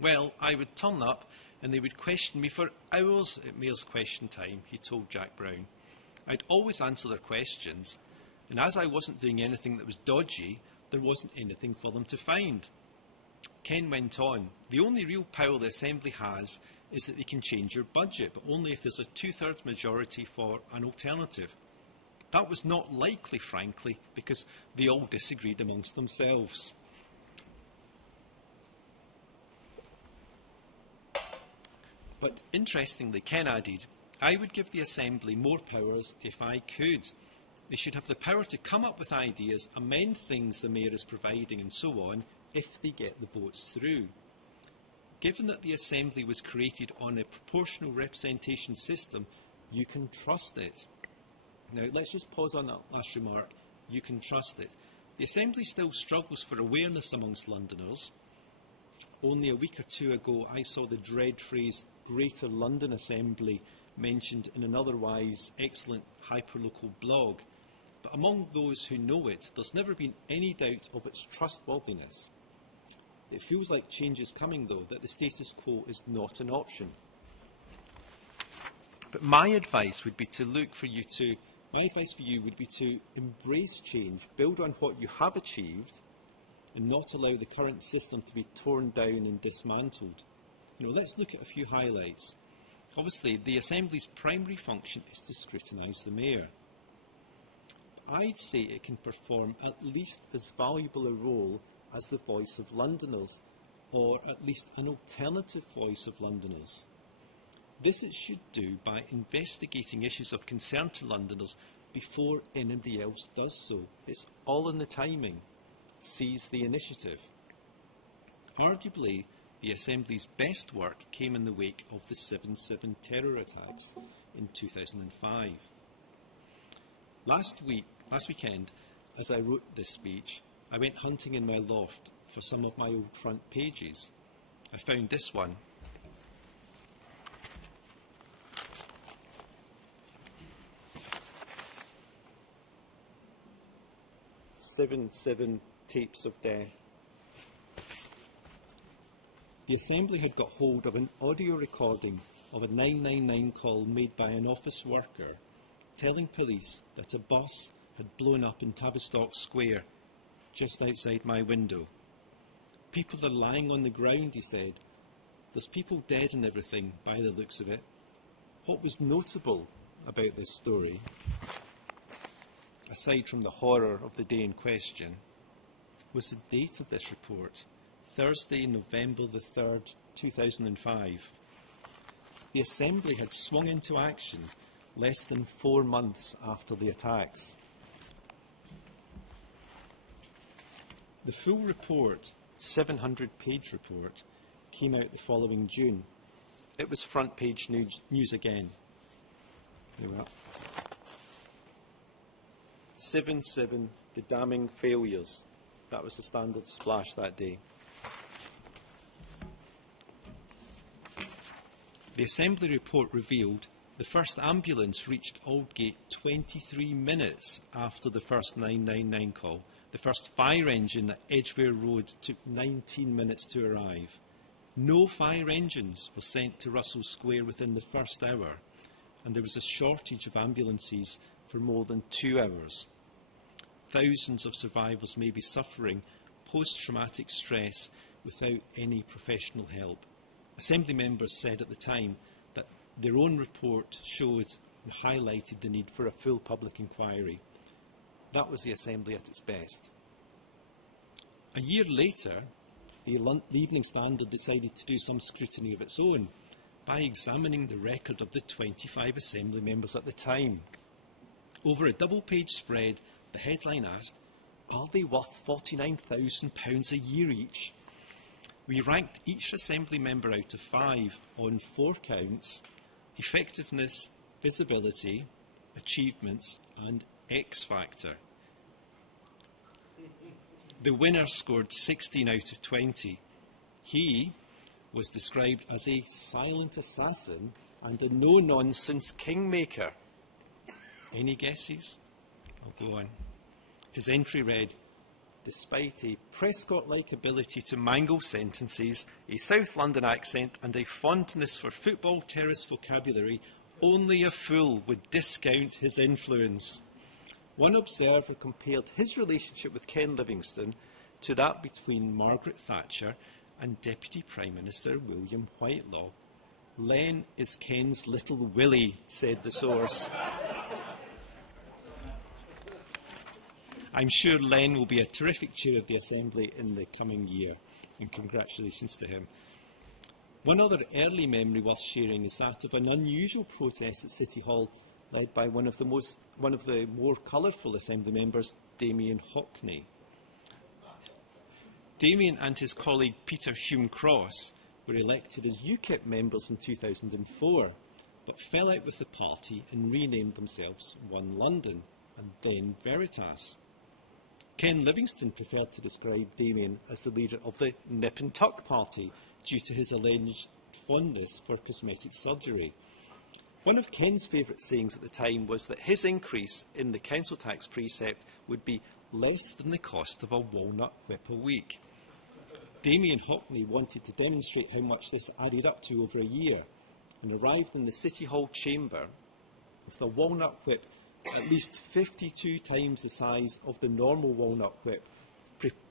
"Well, I would turn up and they would question me for hours at Mayor's question time," he told Jack Brown. "I'd always answer their questions, and as I wasn't doing anything that was dodgy, there wasn't anything for them to find." Ken went on, "The only real power the Assembly has is that they can change your budget, but only if there's a 2/3 majority for an alternative. That was not likely, frankly, because they all disagreed amongst themselves." But interestingly, Ken added, "I would give the Assembly more powers if I could. They should have the power to come up with ideas, amend things the Mayor is providing and so on, if they get the votes through. Given that the Assembly was created on a proportional representation system, you can trust it." Now, let's just pause on that last remark. You can trust it. The Assembly still struggles for awareness amongst Londoners. Only a week or two ago, I saw the dread phrase Greater London Assembly mentioned in an otherwise excellent hyperlocal blog. But among those who know it, there's never been any doubt of its trustworthiness. It feels like change is coming, though, that the status quo is not an option. But my advice would be to embrace change, build on what you have achieved, and not allow the current system to be torn down and dismantled. Let's look at a few highlights. Obviously, the Assembly's primary function is to scrutinise the Mayor. I'd say it can perform at least as valuable a role as the voice of Londoners, or at least an alternative voice of Londoners. This it should do by investigating issues of concern to Londoners before anybody else does so. It's all in the timing. Seize the initiative. Arguably, the Assembly's best work came in the wake of the 7/7 terror attacks in 2005. Last weekend, as I wrote this speech, I went hunting in my loft for some of my old front pages. I found this one. "7/7 Tapes of Death." The Assembly had got hold of an audio recording of a 999 call made by an office worker telling police that a bus had blown up in Tavistock Square just outside my window. "People are lying on the ground," he said. "There's people dead and everything, by the looks of it." What was notable about this story, aside from the horror of the day in question, was the date of this report, Thursday, November the 3rd, 2005. The Assembly had swung into action less than 4 months after the attacks. The full report, 700-page report, came out the following June. It was front page news again. There we are. 7-7, the damning failures. That was the standard splash that day. The Assembly report revealed the first ambulance reached Aldgate 23 minutes after the first 999 call. The first fire engine at Edgware Road took 19 minutes to arrive. No fire engines were sent to Russell Square within the first hour, and there was a shortage of ambulances for more than 2 hours. Thousands of survivors may be suffering post-traumatic stress without any professional help. Assembly members said at the time that their own report showed and highlighted the need for a full public inquiry. That was the Assembly at its best. A year later, the Evening Standard decided to do some scrutiny of its own by examining the record of the 25 Assembly members at the time. Over a double-page spread, the headline asked, "Are they worth £49,000 a year each?" We ranked each Assembly member out of 5 on 4 counts: effectiveness, visibility, achievements and X factor. The winner scored 16 out of 20. He was described as a silent assassin and a no-nonsense kingmaker. Any guesses? I'll go on. His entry read, "Despite a Prescott-like ability to mangle sentences, a South London accent and a fondness for football terrace vocabulary, only a fool would discount his influence." One observer compared his relationship with Ken Livingstone to that between Margaret Thatcher and Deputy Prime Minister William Whitelaw. "Len is Ken's little Willie," said the source. I'm sure Len will be a terrific chair of the Assembly in the coming year, and congratulations to him. One other early memory worth sharing is that of an unusual protest at City Hall, led by one of the more colourful Assembly members, Damien Hockney. Damien and his colleague Peter Hume-Cross were elected as UKIP members in 2004, but fell out with the party and renamed themselves One London, and then Veritas. Ken Livingstone preferred to describe Damien as the leader of the Nip and Tuck party due to his alleged fondness for cosmetic surgery. One of Ken's favourite sayings at the time was that his increase in the council tax precept would be less than the cost of a walnut whip a week. Damien Hockney wanted to demonstrate how much this added up to over a year and arrived in the City Hall chamber with a walnut whip at least 52 times the size of the normal walnut whip,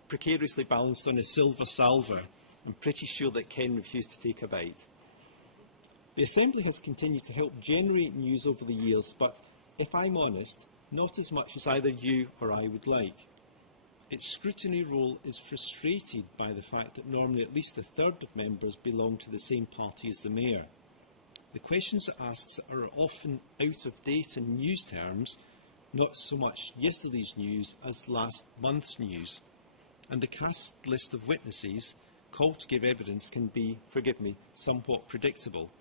precariously balanced on a silver salver. I'm pretty sure that Ken refused to take a bite. The Assembly has continued to help generate news over the years, but if I'm honest, not as much as either you or I would like. Its scrutiny role is frustrated by the fact that normally at least a third of members belong to the same party as the Mayor. The questions it asks are often out of date in news terms, not so much yesterday's news as last month's news. And the cast list of witnesses called to give evidence can be, forgive me, somewhat predictable.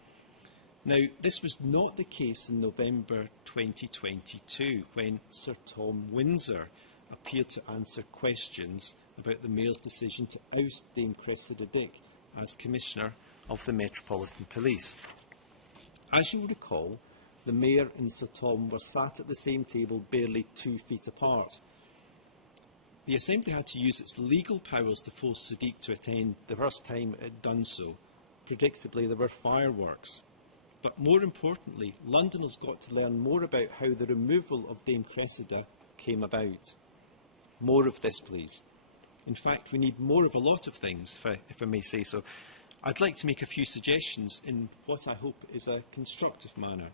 Now, this was not the case in November 2022, when Sir Tom Windsor appeared to answer questions about the Mayor's decision to oust Dame Cressida Dick as Commissioner of the Metropolitan Police. As you will recall, the Mayor and Sir Tom were sat at the same table barely 2 feet apart. The Assembly had to use its legal powers to force Sadiq to attend the first time it had done so. Predictably, there were fireworks. But more importantly, Londoners got to learn more about how the removal of Dame Cressida came about. More of this, please. In fact, we need more of a lot of things, if I may say so. I'd like to make a few suggestions in what I hope is a constructive manner.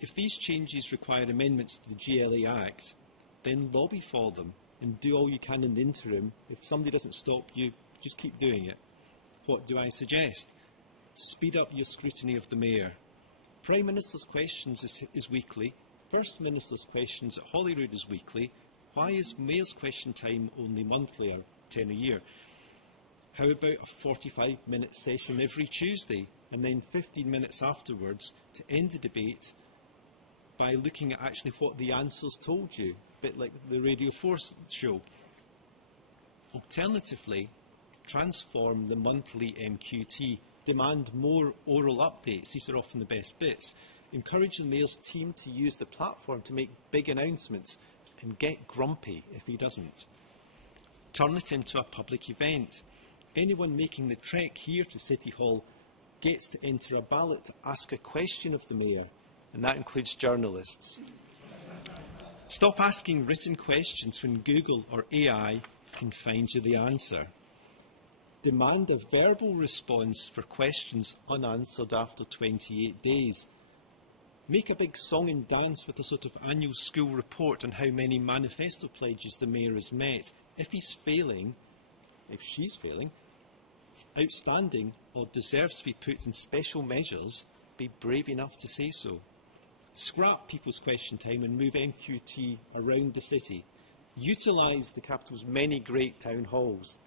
If these changes require amendments to the GLA Act, then lobby for them and do all you can in the interim. If somebody doesn't stop you, just keep doing it. What do I suggest? Speed up your scrutiny of the Mayor. Prime Minister's questions is weekly. First Minister's questions at Holyrood is weekly. Why is Mayor's question time only monthly or 10 a year? How about a 45-minute session every Tuesday and then 15 minutes afterwards to end the debate by looking at actually what the answers told you, a bit like the Radio 4 show. Alternatively, transform the monthly MQT, demand more oral updates, these are often the best bits, encourage the Mayor's team to use the platform to make big announcements and get grumpy if he doesn't. Turn it into a public event. Anyone making the trek here to City Hall gets to enter a ballot to ask a question of the Mayor, and that includes journalists. Stop asking written questions when Google or AI can find you the answer. Demand a verbal response for questions unanswered after 28 days. Make a big song and dance with a sort of annual school report on how many manifesto pledges the Mayor has met. If he's failing, if she's failing, outstanding or deserves to be put in special measures, be brave enough to say so. Scrap people's question time and move MQT around the city. Utilise the capital's many great town halls.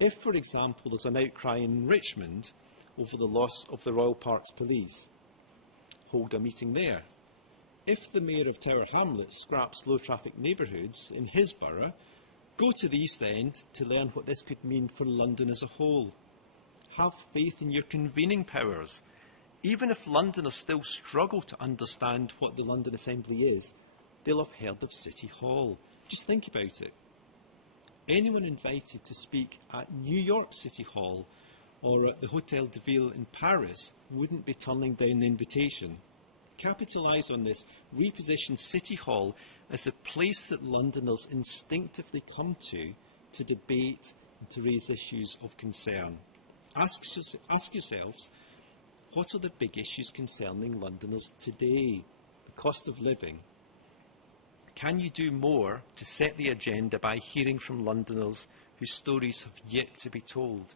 If, for example, there's an outcry in Richmond over the loss of the Royal Parks Police, hold a meeting there. If the Mayor of Tower Hamlets scraps low-traffic neighbourhoods in his borough, go to the East End to learn what this could mean for London as a whole. Have faith in your convening powers. Even if Londoners still struggle to understand what the London Assembly is, they'll have heard of City Hall. Just think about it. Anyone invited to speak at New York City Hall or at the Hôtel de Ville in Paris wouldn't be turning down the invitation. Capitalise on this. Reposition City Hall as a place that Londoners instinctively come to debate and to raise issues of concern. Ask yourselves, what are the big issues concerning Londoners today? The cost of living. Can you do more to set the agenda by hearing from Londoners whose stories have yet to be told?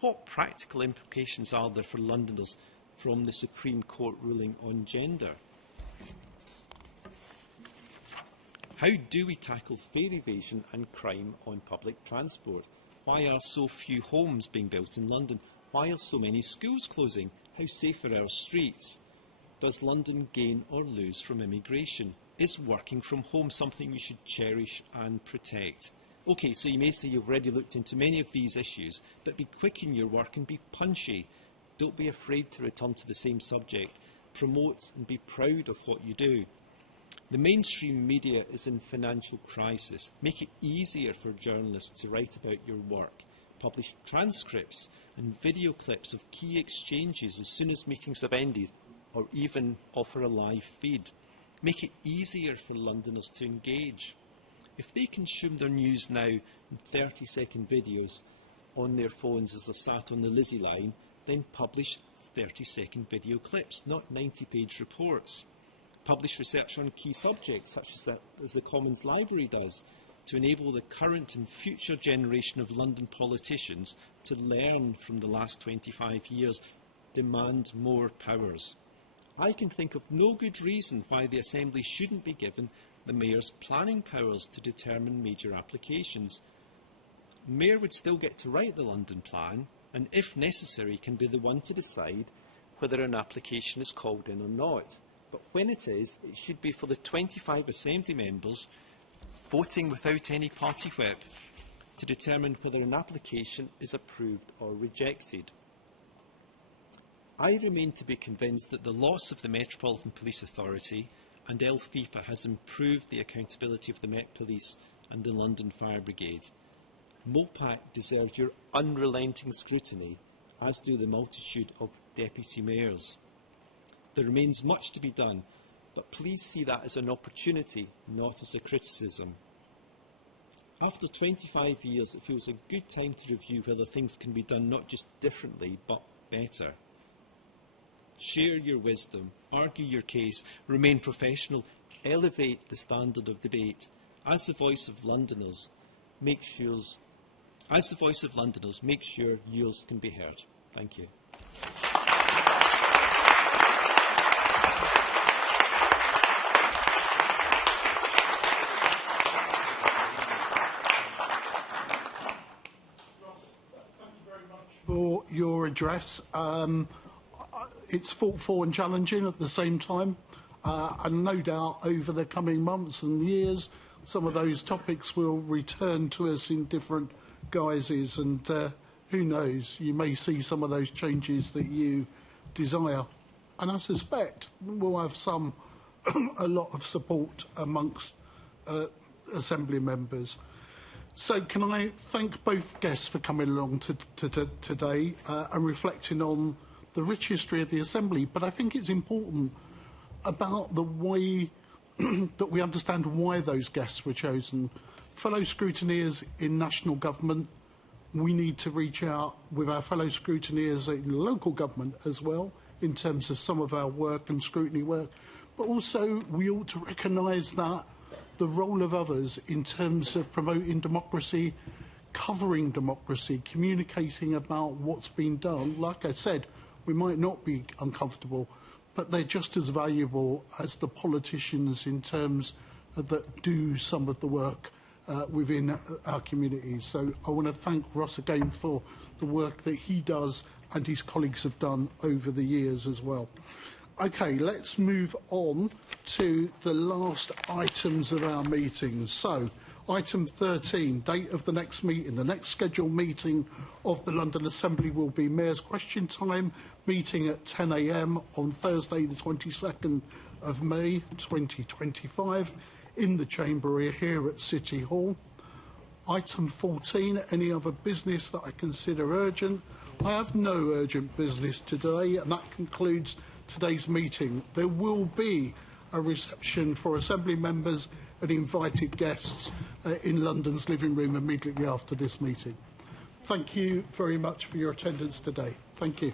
What practical implications are there for Londoners from the Supreme Court ruling on gender? How do we tackle fare evasion and crime on public transport? Why are so few homes being built in London? Why are so many schools closing? How safe are our streets? Does London gain or lose from immigration? Is working from home something we should cherish and protect? OK, so you may say you've already looked into many of these issues, but be quick in your work and be punchy. Don't be afraid to return to the same subject. Promote and be proud of what you do. The mainstream media is in financial crisis. Make it easier for journalists to write about your work. Publish transcripts and video clips of key exchanges as soon as meetings have ended, or even offer a live feed. Make it easier for Londoners to engage. If they consume their news now in 30-second videos on their phones as they're sat on the Lizzie line, then publish 30-second video clips, not 90-page reports. Publish research on key subjects, such as the Commons Library does, to enable the current and future generation of London politicians to learn from the last 25 years. Demand more powers. I can think of no good reason why the Assembly shouldn't be given the Mayor's planning powers to determine major applications. The Mayor would still get to write the London plan, and if necessary can be the one to decide whether an application is called in or not. But when it is, it should be for the 25 Assembly members voting without any party whip to determine whether an application is approved or rejected. I remain to be convinced that the loss of the Metropolitan Police Authority and LFIPA has improved the accountability of the Met Police and the London Fire Brigade. MOPAC deserves your unrelenting scrutiny, as do the multitude of deputy mayors. There remains much to be done, but please see that as an opportunity, not as a criticism. After 25 years, it feels a good time to review whether things can be done not just differently, but better. Share your wisdom, argue your case, remain professional, elevate the standard of debate. As the voice of Londoners, make sure yours can be heard. Thank you. address. It's thoughtful and challenging at the same time, and no doubt over the coming months and years, some of those topics will return to us in different guises, and who knows, you may see some of those changes that you desire. And I suspect we'll have a lot of support amongst Assembly members. So can I thank both guests for coming along today and reflecting on the rich history of the Assembly. But I think it's important about the way that we understand why those guests were chosen. Fellow scrutineers in national government, we need to reach out with our fellow scrutineers in local government as well, in terms of some of our work and scrutiny work. But also we ought to recognise that the role of others in terms of promoting democracy, covering democracy, communicating about what's been done. Like I said, we might not be uncomfortable, but they're just as valuable as the politicians in terms of that do some of the work within our communities. So I want to thank Ross again for the work that he does and his colleagues have done over the years as well. Okay, let's move on to the last items of our meeting. So, item 13, date of the next meeting. The next scheduled meeting of the London Assembly will be Mayor's Question Time, meeting at 10 a.m. on Thursday the 22nd of May 2025 in the Chamber here at City Hall. Item 14, any other business that I consider urgent. I have no urgent business today, and that concludes today's meeting. There will be a reception for Assembly members and invited guests in London's living room immediately after this meeting. Thank you very much for your attendance today. Thank you.